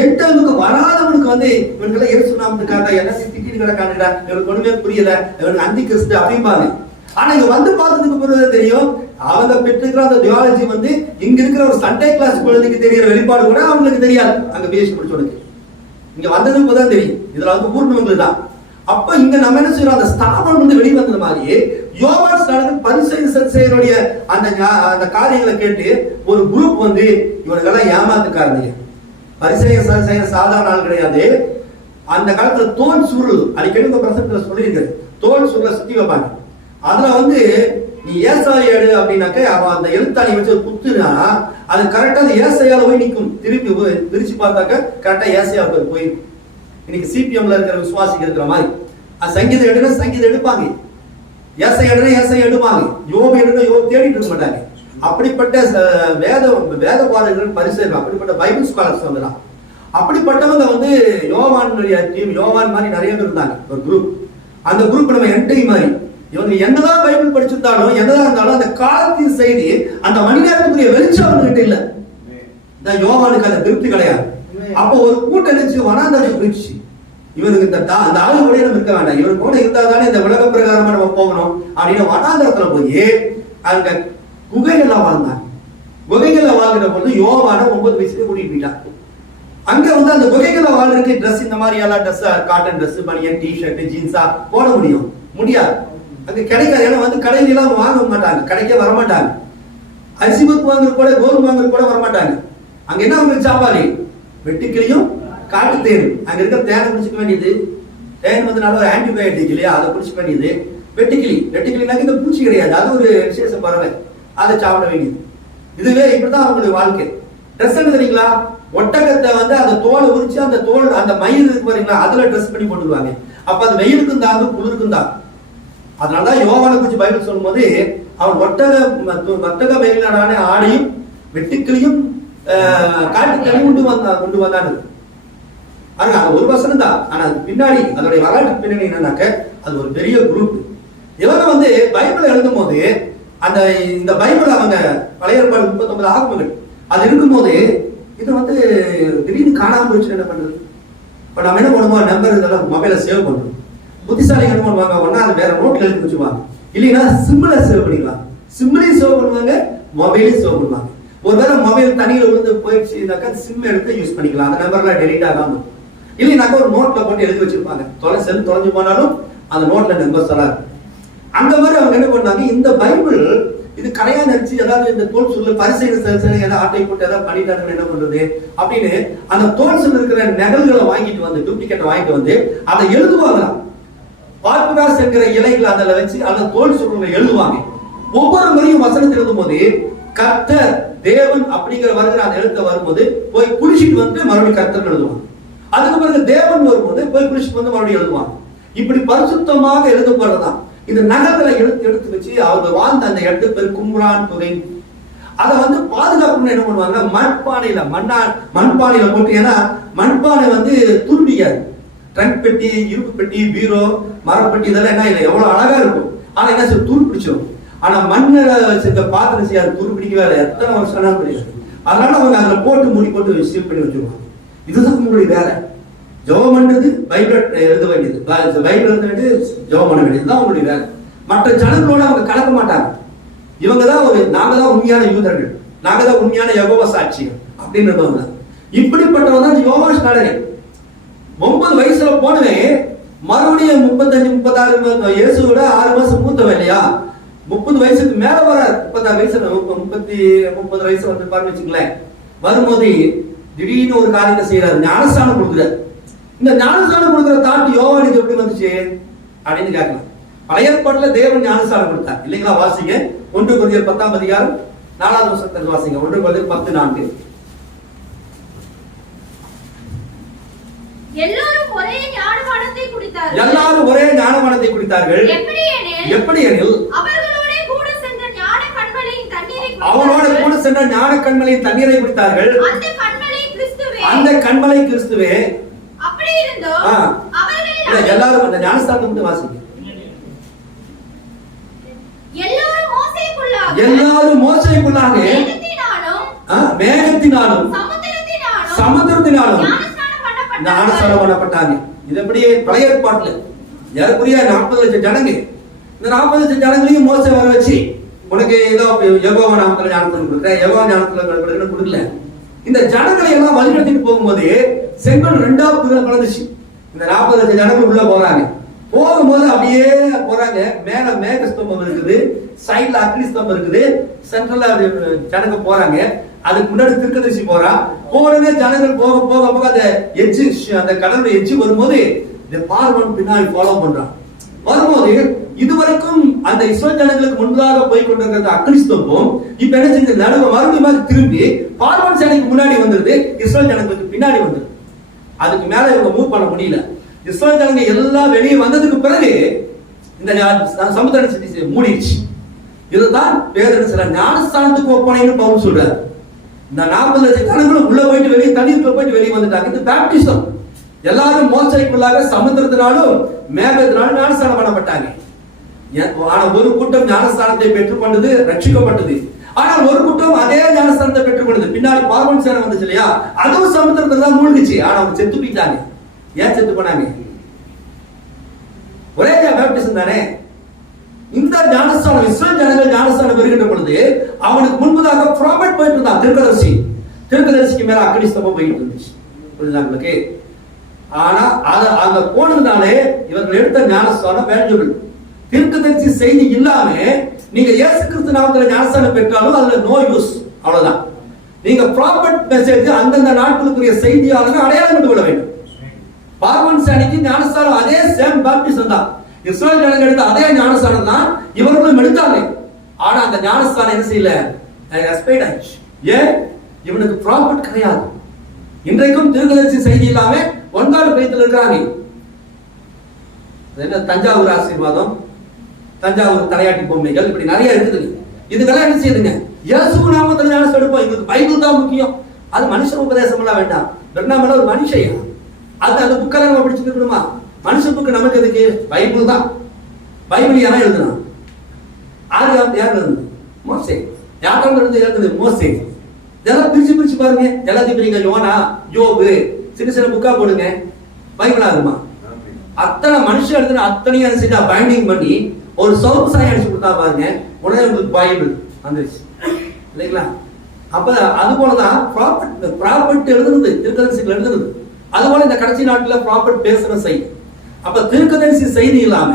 என்டர்க்கு வராதவனுக்கு வந்து இவனுக்கு இயேசு நாமத்துக்காக என்ன திட்டிட்டு கிடக்கானுடா, இவனுக்கு ஒண்ணுமே புரியல, இவனுக்கு அந்தி கிறிஸ்து அப்படிம்பாங்க. ஆனா இங்க வந்து பார்த்ததுக்கு பிறகு தெரியும், அவங்க பெற்றுக்கிற அந்த தியாலஜி வந்து இங்க இருக்கிற ஒரு சண்டே கிளாஸ் குழந்தைக்கு தெரிகிற வெளிப்பாடு கூட அவங்களுக்கு தெரியாது. அங்க பிஎஸ்சி படிச்சவனுக்கு இங்க வந்ததுக்கு தான் தெரியும். இதுல வந்து பூர்ணவங்களுக்கு தான். அப்ப இங்க நம்ம என்ன செய்யறோம்? அந்த ஸ்தாபனம் வந்து வெளிவந்தது மாதிரி யோவான் ஸ்நானகன் பரிசேயர் சதுசேயருடைய அந்த காரியங்களை கேட்டு ஒரு குரூப் வந்து இவனுக்கெல்லாம் ஏமாத்துக்காரங்க. பரிசேயர் சதுசேயர் சாதாரண ஆள் கிடையாது. அந்த காலத்துல தோல் சுருள், அடிக்கடி உங்க பிரசங்கத்துல சொல்லியிருக்கு, தோல் சுருளை சுத்தி வைப்பாங்க. அதுல வந்து நீ ஏசாய் எடு அப்படின்னாக்க அவன் அந்த எழுத்தாணி வச்சு குத்துனா அது கரெக்டா அந்த ஏசையால போய் நிற்கும். திருப்பி பிரிச்சு பார்த்தாக்க கரெக்டா ஏசையாவுக்கு போயிருக்கும். இன்னைக்கு சிபிஎம்ல இருக்கிற விசுவாசிக்கு இருக்கிற மாதிரி சங்கீதம் எடுனா சங்கீதம் எடுப்பாங்க, ஏசை எடுனா ஏசை எடுப்பாங்க, யோபு எடுனா யோபு தேடிட்டு இருக்க மாட்டாங்க. அப்படிப்பட்ட வேதவாதிகள் பரிசேயர்கள், அப்படிப்பட்ட பைபிள் ஸ்காலர்ஸ் வந்துதான். அப்படிப்பட்டவங்க வந்து யோவானுடைய டீம், யோவான் மாதிரி நிறைய பேர் இருந்தாங்க ஒரு குரூப். அந்த குரூப் நம்ம என்டை மாதிரி இவங்க என்னதான் பைபிள் படிச்சிருந்தாலும் என்னதான் இருந்தாலும் அந்த காலத்தின் செய்தி அந்த மனிதனுக்குரிய வெளிச்சம் அவங்ககிட்ட இல்ல. இந்த யோவானுக்கு அந்த திருப்தி கிடையாது. அப்போ ஒரு கூட்டம் நினைச்சு வனாந்தரத்துக்கு போயிடுச்சு. இவனுக்கு அந்த ஆளு கூட நம்ம இருக்க வேண்டாம், இவன் கூட இருந்தா தானே இந்த உலக பிரகாரமா நம்ம போகணும் அப்படின்னு வனாந்தரத்துல போய் அங்க குகைகள்ல வாழ்ந்தாங்க. குகைகள்ல வாழ்கிற பொழுது யோவான 9 வயசுல கூட்டிட்டு போயிட்டான். அங்க வந்து அந்த குகைகள்ல வாழ்றதுக்கு ட்ரெஸ் இந்த மாதிரி எல்லாம் ட்ரெஸ், காட்டன் ட்ரெஸ், பனியன், டிஷர்ட், ஜீன்ஸா போட முடியாது. அங்க கிடைக்காது. ஏன்னா வந்து கடையில எல்லாம் வாங்க மாட்டாங்க, கடைக்கே வரமாட்டாங்க. அரிசி பருப்பு வாங்குற கூட கோதுமை வாங்குற கூட வரமாட்டாங்க. அங்க என்ன உங்களுக்கு சாப்பாடு? வெட்டுக்கிளியும் காட்டு தேனும். அங்க இருக்கிற தேனை குடிச்சுக்க வேண்டியது. தேன் வந்து நல்ல ஒரு ஆன்டிபயோட்டிக் இல்லையா, அதை குடிச்சுக்க வேண்டியது. வெட்டுக்கிளினாக்க இந்த பூச்சி கிடையாது, அது ஒரு விசேஷ பறவை, அதை சாப்பிட வேண்டியது. இதுவே இப்படிதான் அவங்களுடைய வாழ்க்கை. ட்ரெஸ் என்ன தெரியுங்களா? ஒட்டகத்தை வந்து அந்த தோலை உரிச்சு அந்த தோல் அந்த மயில் இருக்கு பாருங்களா, அதுல ட்ரெஸ் பண்ணி போட்டுருவாங்க. அப்ப அது வெயிலுக்கும் தாங்கும் குளிருக்கும் தான். அதனாலதான் யோவானை குறிச்சு பைபிள் சொல்லும் போது அவன் வர்த்தக மேலான ஆடையும் வெட்டுக்கிளியும் காட்டுக்களையும் கொண்டு வந்தான்னு அது ஒரு வசனம் தான். ஆனா அது பின்னாடி அதோடைய வரலாற்று பின்னணி என்னன்னாக்க அது ஒரு பெரிய குரூப். இவங்க வந்து பைபிளை எழுதும் போது அந்த இந்த பைபிள் அவங்க பழைய ஏற்பாடு 39 ஆகமங்கள் அது இருக்கும்போது இது வந்து திடீர்னு காணாம போயிடுச்சு. என்ன பண்றது? இப்ப நம்ம என்ன பண்ணுவோம்? நம்பர் இதெல்லாம் மொபைல சேவ் பண்றோம். புத்திசாலிகள் என்ன பண்ணுவாங்க? ஒன்னா அது வேற நோட்ல எழுதி வச்சுப்பாங்க, இல்லைன்னா சிம்பிள சேவ் பண்ணிக்கலாம். சிம்பிளையும் சேவ் பண்ணுவாங்க, மொபைலையும் சேவ் பண்ணுவாங்க. ஒருவேளை மொபைல் தண்ணியில விழுந்து போயிடுச்சுனாக்கா சிம் எடுத்து யூஸ் பண்ணிக்கலாம், அந்த நம்பர்லாம் டெலிட் ஆகாம. இல்லைனாக்கா ஒரு நோட்ல போட்டு எழுதி வச்சிருப்பாங்க, செல் தொலைஞ்சு போனாலும் அந்த நோட்ல நம்பர்ஸ் எல்லாம் இருக்கு. அந்த மாதிரி அவங்க என்ன பண்ணாங்க? இந்த பைபிள் இது கரையா நடிச்சு ஏதாவது இந்த தோல் சுருள் பரிசைகள் ஏதாவது ஆட்டை போட்டு ஏதாவது பண்ணிட்டாங்க என்ன பண்றது அப்படின்னு அந்த தோல் சுருள் இருக்கிற நகல்களை வாங்கிட்டு வந்து டூப்ளிகேட்டை வாங்கிட்டு வந்து அதை எழுதுவாங்களாம். பால்புகாஸ் என்கிற இலைகளை அதில் வச்சு அந்த தோல் சுருளை எழுதுவாங்க. ஒவ்வொரு முறையும் வசனத்தில் எழுதும் போது கர்த்தர் தேவன் அப்படிங்கிற வருகிற அந்த எழுத்த வரும்போது போய் குளிச்சுட்டு வந்து மறுபடியும் கர்த்தர் எழுதுவாங்க. அதுக்கு பிறகு தேவன் வரும்போது போய் குளிச்சுட்டு வந்து மறுபடியும் எழுதுவாங்க. இப்படி பரிசுத்தமாக எழுதப்படுறதான் இந்த நகர்களை எடுத்து வச்சு அவங்க வாழ்ந்த அந்த இடத்து பேர் கும்ரான் தொகை. அதை வந்து பாதுகாப்புன்னு என்ன பண்ணுவாங்க, மண்பானையில போட்டு, ஏன்னா மண்பானை வந்து துருப்பிக்காது. ட்ரங்க் பெட்டி, இரும்பு பெட்டி, பீரோ, மரப்பெட்டி இதெல்லாம் என்ன இல்லை எவ்வளவு அழகா இருக்கும். ஆனா என்ன செய்ய துரு பிடிச்சிடும். ஆனா மண்ணில் செஞ்ச பாத்திரம் செய்யாது, துரு பிடிக்கவே இல்லை, எத்தனை வருஷம் ஆனாலும் பிடிக்காது. அதனால அவங்க அதுல போட்டு மூடி போட்டு சீல் பண்ணி வச்சிருவாங்க. இதுதான் உங்களுடைய வேலை. ஜெபம் பண்றது, பைபிள் எழுத வேண்டியது, பைபிள் எழுத வேண்டியது, ஜெபம் பண்ண வேண்டியது தான் உங்களுடைய வேலை. மற்ற ஜனங்களோட அவங்க கலக்க மாட்டாங்க. இவங்க தான் நாங்க தான் உண்மையான யூதர்கள், நாங்க தான் உண்மையான யெகோவா சாட்சிகள் அப்படின்றவங்க. இப்படிப்பட்டவங்க தான் யோவாஸ் நாடகன். 9 வயசுல போனவன் மறுபடியும் 35-36 இயேசுவோட 6 மாசம் மூத்தவன் இல்லையா. 30 வயசுக்கு மேல வர 36 வயசுல 30 வயசு வந்து பாருன்னு வச்சுங்களேன். வரும்போது திடீர்னு ஒரு காரியத்தை செய்யறாரு, ஞானஸ்தானம் கொடுக்குறாரு. இந்த ஞானஸ்தானம் கொடுக்குற தாட்டு யோவானுக்கு எப்படி வந்துச்சு அப்படின்னு கேட்கலாம். பழைய ஏற்பாட்டுல தேவன் ஞானஸ்தானம் கொடுத்தார் இல்லைங்களா. வாசிங்க 1 கொரிந்தியர் 10ஆம் அதிகாரம் 4வது வசனத்தை வாசிங்க. 1 கொரிந்தியர் 10:4. எல்லாரும் ஒரே ஞானபானத்தை குடித்தார்கள். எல்லாரும் ஒரே ஞானபானத்தை குடித்தார்கள். எப்படி எனில் அவர்களோட கூட சென்ற ஞான கண்மலையின் தண்ணீரை குடித்தார்கள். அவரோட கூட சென்ற ஞான கண்மலையின் தண்ணீரை குடித்தார்கள். அந்த கண்மலை கிறிஸ்துவே. அந்த கண்மலை கிறிஸ்துவே. அப்படி இருந்தோ அவர்கள் எல்லாரும் அந்த ஞானஸ்தானத்தை வாசிங்க. எல்லாரும் மோசைக்குள்ளாக மேகத்தினாலும் சமுத்திரத்தினாலும் ஞானஸ்தானம் பண்ணப்பட்டாங்க. இது அப்படியே பழைய ஏற்பாட்டுல ஏறக்குறைய 40 லட்சம் ஜனங்க. இந்த 40 லட்சம் ஜனங்களையும் மோசை வர வச்சு உனக்கு ஏதோ யெகோவா நாமத்துல ஞானஸ்தானம் கொடுக்குறேன், யெகோவா ஞானஸ்தானம் கொடுக்கல. இந்த ஜனங்களை எல்லாம் வழிநடத்திட்டு போகும்போது செங்கல் 2ஆ கலந்துச்சு. இந்த 40 லட்சம் ஜனங்கள் உள்ள போறாங்க. போகும்போது அப்படியே போறாங்க. மேல மேக ஸ்தம்பம் இருக்குது, சைட்ல அக்னி ஸ்தம்பம் இருக்குது, சென்ட்ரல்ல ஜனங்க போறாங்க. அதுக்கு முன்னாடி தீர்க்கதரிசி போறான். போறதே ஜனங்கள் போக போக போக அந்த எட்ஜு, அந்த கடவுளை எட்ஜு வரும்போது இந்த பார்வன் பின்னாடி ஃபாலோ பண்றான். வரும்போது இதுவரைக்கும் அந்த இஸ்ரேல் ஜனங்களுக்கு முன்பதாக போய் கொண்டிருக்கிற அக்னி ஸ்தம்பம் இப்ப என்ன செஞ்சு நடுவு மறுபடியும் திரும்பி பார்வன் சேனைக்கு முன்னாடி வந்துருது, இஸ்ரேல் ஜனங்களுக்கு பின்னாடி வந்துருது. அதுக்கு மேல இவங்க மூவ் பண்ண முடியல. இஸ்ரேல் ஜனங்க எல்லாம் வெளியே வந்ததுக்கு பிறகு இந்த சமுத்திர மூடிடுச்சு. இதுதான் பேதர் சில ஞானஸ்தானத்துக்கு ஒப்பனைன்னு பவுல் சொல்றாரு. இந்த 40 லட்சம் ஜனங்களும் உள்ள போயிட்டு வெளியே தண்ணீருக்குள்ள போயிட்டு வெளியே வந்துட்டாங்க. இது பேப்டிசம். எல்லாரும் மோசைக்குள்ளாக சமுத்திரத்தினாலும் மேகத்தினாலும் ஞானஸ்தானம் பண்ணப்பட்டாங்க. ஆனா ஒரு கூட்டம் ஞானஸ்தானத்தை பெற்றுக்கொண்டது, ரட்சிக்கப்பட்டது. ஆனால் ஒரு கூட்டம் அதே ஞானஸ்தானத்தை பெற்றுக்கொண்டது. பின்னாடி பார்வன் சேனை வந்துச்சு இல்லையா, அதுவும் சமுத்திரத்துல தான் மூழ்கிச்சு. ஆனா அவங்க செத்து போயிட்டாங்க. ஏன் செத்து போனாங்க? ஒரே பேப்டிசம் தானே. இந்த ஞானஸ்தானம் இஸ்ரேல் ஜனங்கள் ஞானஸ்தானம் வருகின்ற பொழுது அவனுக்கு முன்பதாக ப்ராபட் போயிட்டு இருந்தான், திருக்கதரிசிக்கு மேல அக்னி ஸ்தம்பம் போயிட்டு இருந்துச்சு. புரியுதாங்களுக்கு? ஆனா அங்க போனதுனாலே இவர்கள் எடுத்த ஞானஸ்தானம் வேல்யூபிள். திருக்கதரிசி செய்தி இல்லாம நீங்க இயேசு கிறிஸ்து நாமத்துல ஞானஸ்தானம் பெற்றாலும் அதுல நோ யூஸ், அவ்வளவுதான். நீங்க ப்ராபட் மெசேஜ் அந்தந்த நாட்களுக்குரிய செய்தியாளர்கள் அடையாளம் கொண்டு கொள்ள வேண்டும். பார்வன் சேனைக்கு ஞானஸ்தானம் அதே சேம் பாப்டிசம் தான். இஸ்ரேல் ஜனங்கள் எடுத்த அதே ஞானஸ்தானம் தான் இவர்களும் எடுத்தாங்க. ஆனா அந்த ஞானஸ்தானம் என்ன செய்யல, எக்ஸ்பைர்ட் ஆயிடுச்சு. ஏன்? இவனுக்கு ப்ராபட் கிடையாது. இன்றைக்கும் திருக்கதரிசி செய்தி இல்லாம ஒன்றாடு பயத்தில் இருக்கிறாங்க. தஞ்சாவூர் ஆசீர்வாதம், தஞ்சாவூர் தலையாட்டி பொம்மைகள், இப்படி நிறைய இருக்குது. இதுக்கெல்லாம் என்ன செய்யுதுங்க, இயேசு நாமத்துல ஞானஸ்தானம் எடுப்போம். இது பைபிள் தான் முக்கியம். அது மனுஷன் உபதேசம் எல்லாம் வேண்டாம். பெர்னாமல ஒரு மனுஷன், அது அந்த புக்கெல்லாம் நம்ம படிச்சுக்கணுமா? மனுஷ புக்கு நமக்கு எதுக்கு? பைபிள் தான். பைபிள் யாரா எழுதுனா? யார் எழுதுது? மோசே. யாரும் எழுதுது? மோசே. இதெல்லாம் பிரிச்சு பாருங்க. எல்லாத்தையும் பிரிங்க. யோனா, யோபு, சின்ன புக்கா போடுங்க. பைபிள் ஆகுமா? அத்தனை மனுஷன் எழுதுன அத்தனையும் செஞ்சா பைண்டிங் பண்ணி ஒரு சவுப்பு சாயம் அடிச்சு கொடுத்தா பாருங்க, உடனே உங்களுக்கு பைபிள் வந்துருச்சு இல்லைங்களா? அப்ப அது போலதான் ப்ராப்பர்ட் எழுதுனது, திருக்கதரிசிகள் எழுதுனது. அதுபோல இந்த கடைசி நாட்டுல ப்ராப்பர்ட் பேசுற செய்தி. அப்ப திருக்கதரிசி செய்தி இல்லாம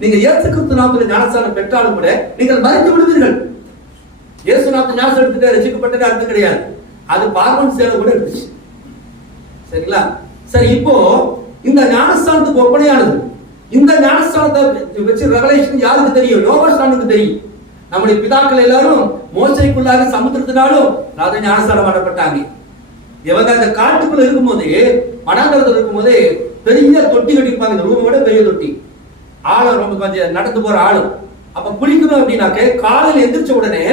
நீங்க இயேசு கிறிஸ்து நாமத்தில் ஞானஸ்தானம் பெற்றாலும் கூட நீங்கள் மறைத்து விடுவீர்கள். இயேசுநாதர் ஞானஸ்நானம் எடுத்துட்டு ரட்சிக்கப்பட்டது அர்த்தம் கிடையாது. அது பார்வன் சேவை கூட எடுத்துச்சு. சரிங்களா? சரி, இப்போ இந்த ஞானஸ்தானத்துக்கு ஒப்பனையானது, இந்த ஞானஸ்தானத்தை வச்சு ரெவலேஷன் யாருக்கு தெரியும்? யோவானுக்கு தெரியும். நம்முடைய பிதாக்கள் எல்லாரும் மோசைக்குள்ளாக சமுத்திரத்தினாலும் ஞானஸ்தானம் பண்ணப்பட்டாங்க. இவங்க அந்த காட்டுக்குள்ள இருக்கும்போது, மனாந்தரத்தில் இருக்கும்போது பெரிய தொட்டி கட்டிருப்பாங்க, இந்த ரூமை விட பெரிய தொட்டி. ஆளும் ரொம்ப கொஞ்சம் நடந்து போற ஆளும். அப்ப குளிக்கணும் அப்படின்னாக்க காலையில் எந்திரிச்ச உடனே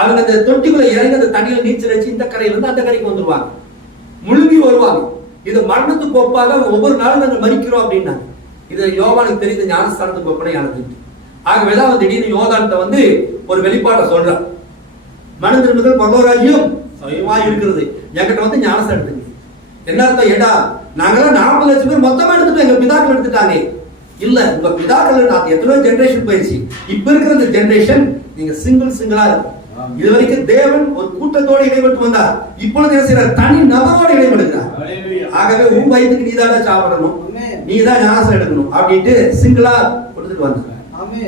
அவங்க அந்த தொட்டிக்குள்ள இறங்கி அந்த தண்ணியில நீச்சல் வச்சு இந்த கரையில இருந்து அந்த கரைக்கு வந்துருவாங்க, முழுகி வருவாங்க. இது மரணத்துக்கு ஒப்பாக ஒவ்வொரு நாளும் நாங்கள் மறிக்கிறோம் அப்படின்னா இது யோவானுக்கு தெரியுது ஞானஸ்தானத்துக்கு ஒப்பனையானது. ஆகவேதான் திடீர்னு யோகான்ட்ட வந்து ஒரு வெளிப்பாட்டை சொல்றான். மனித திரும்புதல் பரலோகராஜ்யம் சமயமா இருக்கிறது, என்கிட்ட வந்து ஞானஸ்தானம் எடுத்துங்க. என்ன அர்த்தம்? ஏடா நாங்கெல்லாம் 40 லட்சம் பேர் மொத்தமா எடுத்துட்டோம், எங்க பிதாக்கள் எடுத்துட்டாங்க. இல்ல, உங்க பிதாக்கள் எத்தனையோ ஜெனரேஷன் போயிடுச்சு. இப்ப இருக்கிற இந்த ஜெனரேஷன் நீங்க சிங்கிளா இருக்கும். இது வரைக்கும் தேவன் ஒரு கூட்டத்தோடு இடைப்பட்டு வந்தார், இப்பொழுது என்ன செய்யறார்? தனி நபரோடு இடைப்படுகிறார். ஆகவே உன் வயிற்றுக்கு நீதான் சாப்பிடணும், நீதான் ஞானஸ்தானம் எடுக்கணும் அப்படின்ட்டு சிங்கிளா கொடுத்துட்டு வந்தார்.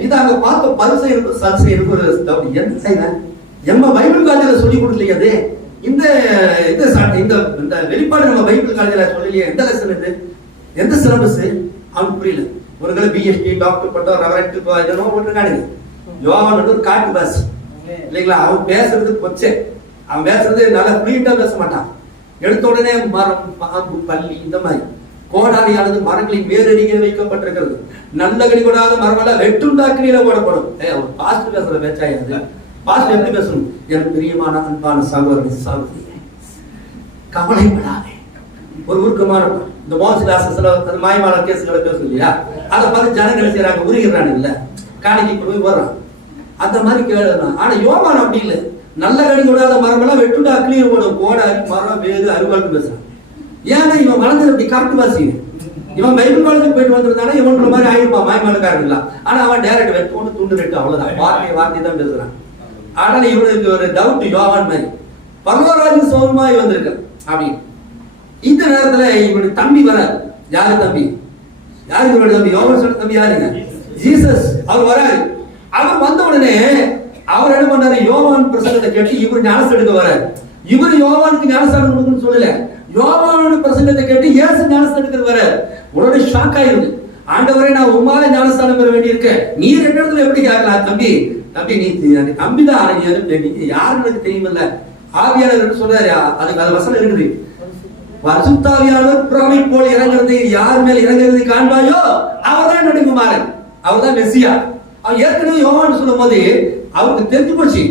இது அங்க பார்த்த பரிசேயருக்கும் சதுசேயருக்கும் ஒரு டவுட். என்ன செய்யணும்? நம்ம பைபிள் காலேஜ்ல சொல்லி கொடுக்கலையே அது. இந்த இந்த வெளிப்பாடு நம்ம பைபிள் காலேஜ்ல சொல்லலையே. எந்த லெசன் இது? எந்த சிலபஸ்? அவனுக்கு புரியல. ஒருவேளை பிஎஸ்டி டாக்டர் பட்டம் ரெவரண்ட் இதெல்லாம் போட்டுருக்கானுங்க. யோவான் வந்து ஒரு காட்டு பாஸ் இல்லைங்களா? அவன் பேசுறது கொச்சை, அவன் பேசுறது நல்லா ஃப்ளூயண்டா பேச மாட்டான். எடுத்த உடனே மரம், பாம்பு, பள்ளி, இந்த மாதிரி கோடாரியானது மரங்களின் வேரடிக்க வைக்கப்பட்டிருக்கிறது. நல்ல கனி கொடாத மரமெல்லாம் வெட்டுண்டாக்கில போடப்படும். ஒரு பாஸ்டர் பேசுற பேச்சாயாது. பாஸ்டர் எப்படி பேசணும்? எனக்கு பிரியமான அன்பான சகோதரன் சகோதரி, கவலைப்படாதே. ஒரு உருக்கமான இந்த மோச மாயமான கேசுகளை பேசும் இல்லையா? அதை பார்த்து ஜனங்களை செய்யறாங்க, உருகிறான் இல்ல, காணிக்கு போய் வர்றான். அந்த மாதிரி கேளுதான். ஆனா யோவான் அப்படி இல்லை. நல்ல கனி கொடாத மரமெல்லாம் வெட்டுண்டாக்கிலேயே போடும். கோடாரி, மரம், வேறு, அருவாள்னு பேசுறான். ஏன்னா இவன் வளர்ந்தது அப்படி காட்டு வாசி. இவன் பைபிள் காலேஜுக்கு போயிட்டு வந்திருந்தானே இவன் மாதிரி ஆயிருப்பான், மாயமானக்காரன் இல்ல. ஆனா அவன் டைரக்ட் வெட்டு துண்டு வெட்டு, அவ்வளவுதான். வார்த்தை தான் பேசுறான். ஆனா இவனுக்கு ஒரு டவுட், யோவான் மாதிரி பரலோகராஜ்யம் சோகமாய் வந்திருக்க அப்படின்னு. இந்த நேரத்துல இவனுக்கு தம்பி வர. யாரு தம்பி? யாரு இவனுடைய தம்பி? யோவான் தம்பி யாருங்க? ஜீசஸ். அவர் வராரு. அவர் வந்த உடனே அவர் என்ன பண்ணாரு? யோவான் பிரசங்கத்தை கேட்டு இவர் ஞானஸ்தானம் எடுக்க வர. இவர் யோவானுக்கு ஞானஸ்தானம் கொடுக்கணும்னு சொல்லல, யோவானோட பிரசங்கத்தை கேட்டு இயேசு ஞானஸ்தானம் எடுக்க வர. உடனே ஷாக் ஆயிருக்கு. ஆண்டவரே, நான் உமால ஞானஸ்தானம் பெற வேண்டியிருக்கேன், நீ ரெண்டு இடத்துல எப்படி கேட்கலாம்? தம்பி தம்பி நீ தம்பிதான் யாருன்னு எனக்கு தெரியுமில்ல. ஆவியானவர் சொல்றாரு, அதுக்கு அது வசனம் இருக்குது. பரிசுத்தாவியானவர் புறமை போல் இறங்குறது, யார் மேல் இறங்குறது காண்பாயோ அவர்தான் என்னுடைய குமாரன், அவர்தான் மெசியா. அவன் ஏற்கனவே யோவான் சொல்லும் போது அவருக்கு தெரிஞ்சு போச்சு,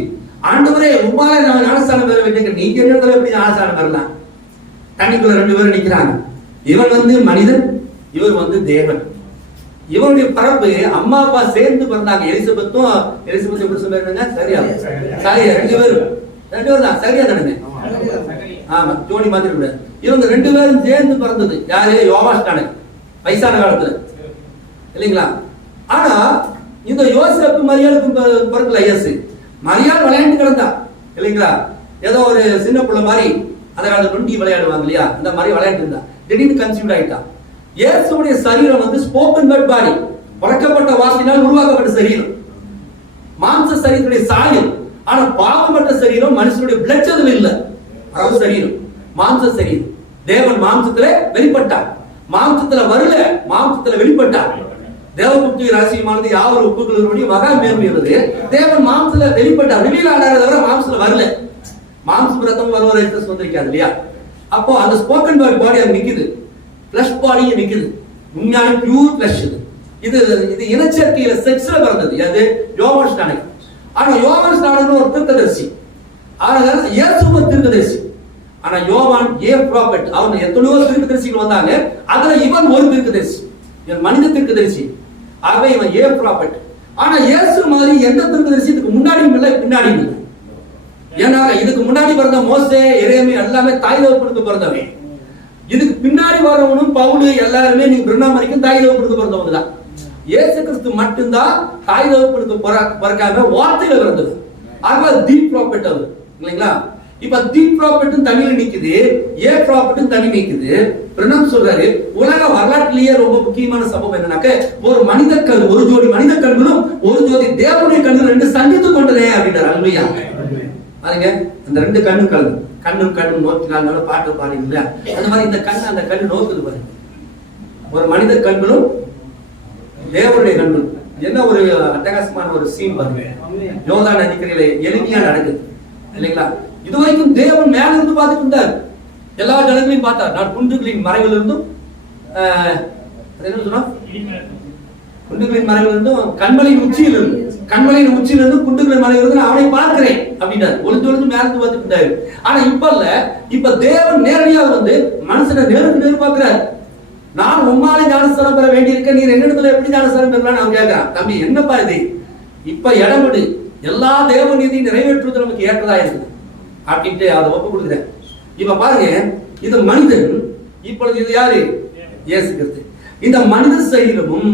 ஆண்டவரே உமால நான் ஞானஸ்தானம் பெற வேண்டிய, நீங்க இடத்துல எப்படி ஞானஸ்தானம் பெறலாம்? தண்ணிக்குள்ள 2 பேரும் நிக்கிறாங்க. இவன் வந்து மனிதன், இவர் வந்து தேவன். இவருடைய பரப்பு அம்மா அப்பா சேர்ந்து பிறந்தாங்க. எலிசபெத்தும் எப்படி சொல்றாங்க? சரியா? சரியா? 2 பேரும் தான் சரியா தானுங்க? ஆமா, ஜோடி மாதிரி கூட. இவங்க 2 பேரும் சேர்ந்து பிறந்தது. யாரு? யோவான் வயசான காலத்துல இல்லைங்களா? ஆனா இந்த யோசேப்பு மரியாளுக்கும் பிறக்கல. இயேசு மரியாள் விளையாண்டு கிடந்தா இல்லைங்களா? ஏதோ ஒரு சின்ன பிள்ளை மாதிரி அந்த காலத்துல 20 விளையாடுவாங்க இல்லையா? இந்த மாதிரி விளையாண்டு இருந்தா. திடீர்னு கன்சீவ்ட் ஆயிட்டா. இயேசுடைய சரீரம் வந்து ஸ்போக்கன் வேர்ட் பாடி, பறக்கப்பட்ட வார்த்தையினால் உருவாக்கப்பட்ட சரீரம், மாம்ச சரீரத்துடைய சாயல். ஆனா பாவப்பட்ட சரீரம் மனுஷனுடைய பிளட் அதுல இல்ல. அது சரீரம் மாம்ச சரீரம். தேவன் மாம்சத்துல வெளிப்பட்டார், மாம்சத்துல வரல, மாம்சத்துல வெளிப்பட்டார். தேவபக்தி ரகசியமானது யாவரும் ஒப்புக்கொள்ளும்படி மகா மேன்மையுள்ளது. தேவன் மாம்சத்துல வெளிப்பட்டார், வெளியில ஆனாரே தவிர மாம்சத்துல வரல. மாம்சம் ரத்தம் வருவதை சொந்திருக்காது இல்லையா? அப்போ அந்த ஸ்போக்கன் வேர்ட் பாடி அங்க நிக்குது, பிளஷ் பாடி நிக்குது. உண்மையான பியூர் பிளஷ் இது. இது இனச்சேர்க்கையில செக்ஸ்ல பிறந்தது. அது யோவான் ஸ்நானகன். ஆனா யோவான் ஸ்நானகன் ஒரு தீர்க்கதரிசி, அதனால இயேசு ஒரு தீர்க்கதரிசி. ஆனா யோவான் ப்ராபெட். அவன் எத்தனையோ தீர்க்கதரிசிகள் வந்தாங்க, அதுல இவன் ஒரு தீர்க்கதரிசி, இவன் மனித தீர்க்கதரிசி. ஆகவே இவன் ப்ராபெட். ஆனா இயேசு மாதிரி எந்த தீர்க்கதரிசி இதுக்கு முன்னாடியும் இல்லை பின்னாடியும் இல்லை. ஏன்னா இதுக்கு முன்னாடி பிறந்த மோசே, எரேமியா எல்லாமே தாய் தகப்பனுக்கு பிறந்தவன். இதுக்கு பின்னாடி வரவனும் பவுல் எல்லாருமே நீ பிரணாம் வரைக்கும் தாய் தகப்பனுக்கு பிறந்தவங்க தான். இயேசு கிறிஸ்து மட்டும்தான் தாய் தகப்பனுக்கு பிறக்காம வார்த்தையில பிறந்தது. ஆக தி ப்ராபெட் அவர் இல்லைங்களா? இப்ப தி ப்ராபெட்டும் தனியில நிக்குது, ப்ராபெட்டும் தனி நிக்குது. பிரணாம் சொல்றாரு, உலக வரலாற்றிலேயே ரொம்ப முக்கியமான சம்பவம் என்னன்னாக்க, ஒரு மனித கண், ஒரு ஜோடி மனித கண்களும் ஒரு ஜோடி தேவனுடைய கண்கள் 2 சந்தித்து கொண்டதே அப்படின்றார். அல்லேலூயா. பாருங்க, அந்த ரெண்டு கண்ணும் கலந்து கண்ணும் கண்ணும் நோக்கினால பாட்டு பாருங்க இல்லையா, அந்த மாதிரி இந்த கண்ணு அந்த கண்ணு நோக்குது பாருங்க. ஒரு மனித கண்களும் தேவனுடைய கண்களும் என்ன ஒரு அட்டகாசமான ஒரு சீன் பாருங்க. யோர்தான் நதிக்கரையில எளிமையா நடக்குது இல்லைங்களா. இதுவரைக்கும் தேவன் மேல இருந்து பார்த்துட்டு இருந்தார், எல்லா ஜனங்களையும் பார்த்தார். நான் குண்டுகளின் மறைவில் இருந்தும் என்ன சொன்னா, குண்டுகளின் மறைவில் இருந்தும் கண்மலையின் உச்சியிலிருந்து குண்டுகளின் மறைவில் இருந்து அவனை பார்க்கிறேன் அப்படின்னாரு. ஒளிந்து மேல இருந்து பார்த்துட்டு இருந்தாரு. ஆனா இப்ப இல்ல, இப்ப தேவன் நேரடியாக வந்து மனுஷனை நேருக்கு பார்க்கிறார். நான் உம்மாலே ஞானஸ்தானம் பெற வேண்டியிருக்க, நீர் என்னிடத்துல எப்படி ஞானஸ்தானம் பெறலான்னு அவன் கேட்கிறான். தம்பி என்னப்பா இது, இப்ப இடமிடு, எல்லா தேவ நீதி நிறைவேற்றுவது நமக்கு ஏற்றதா இருக்குது அப்படின்ட்டு அதை ஒப்பு கொடுக்குறேன். இப்ப பாருங்க, இது மனிதன், இப்பொழுது இது யாரு, இயேசு கிறிஸ்து. இந்த மனித சரீரமும்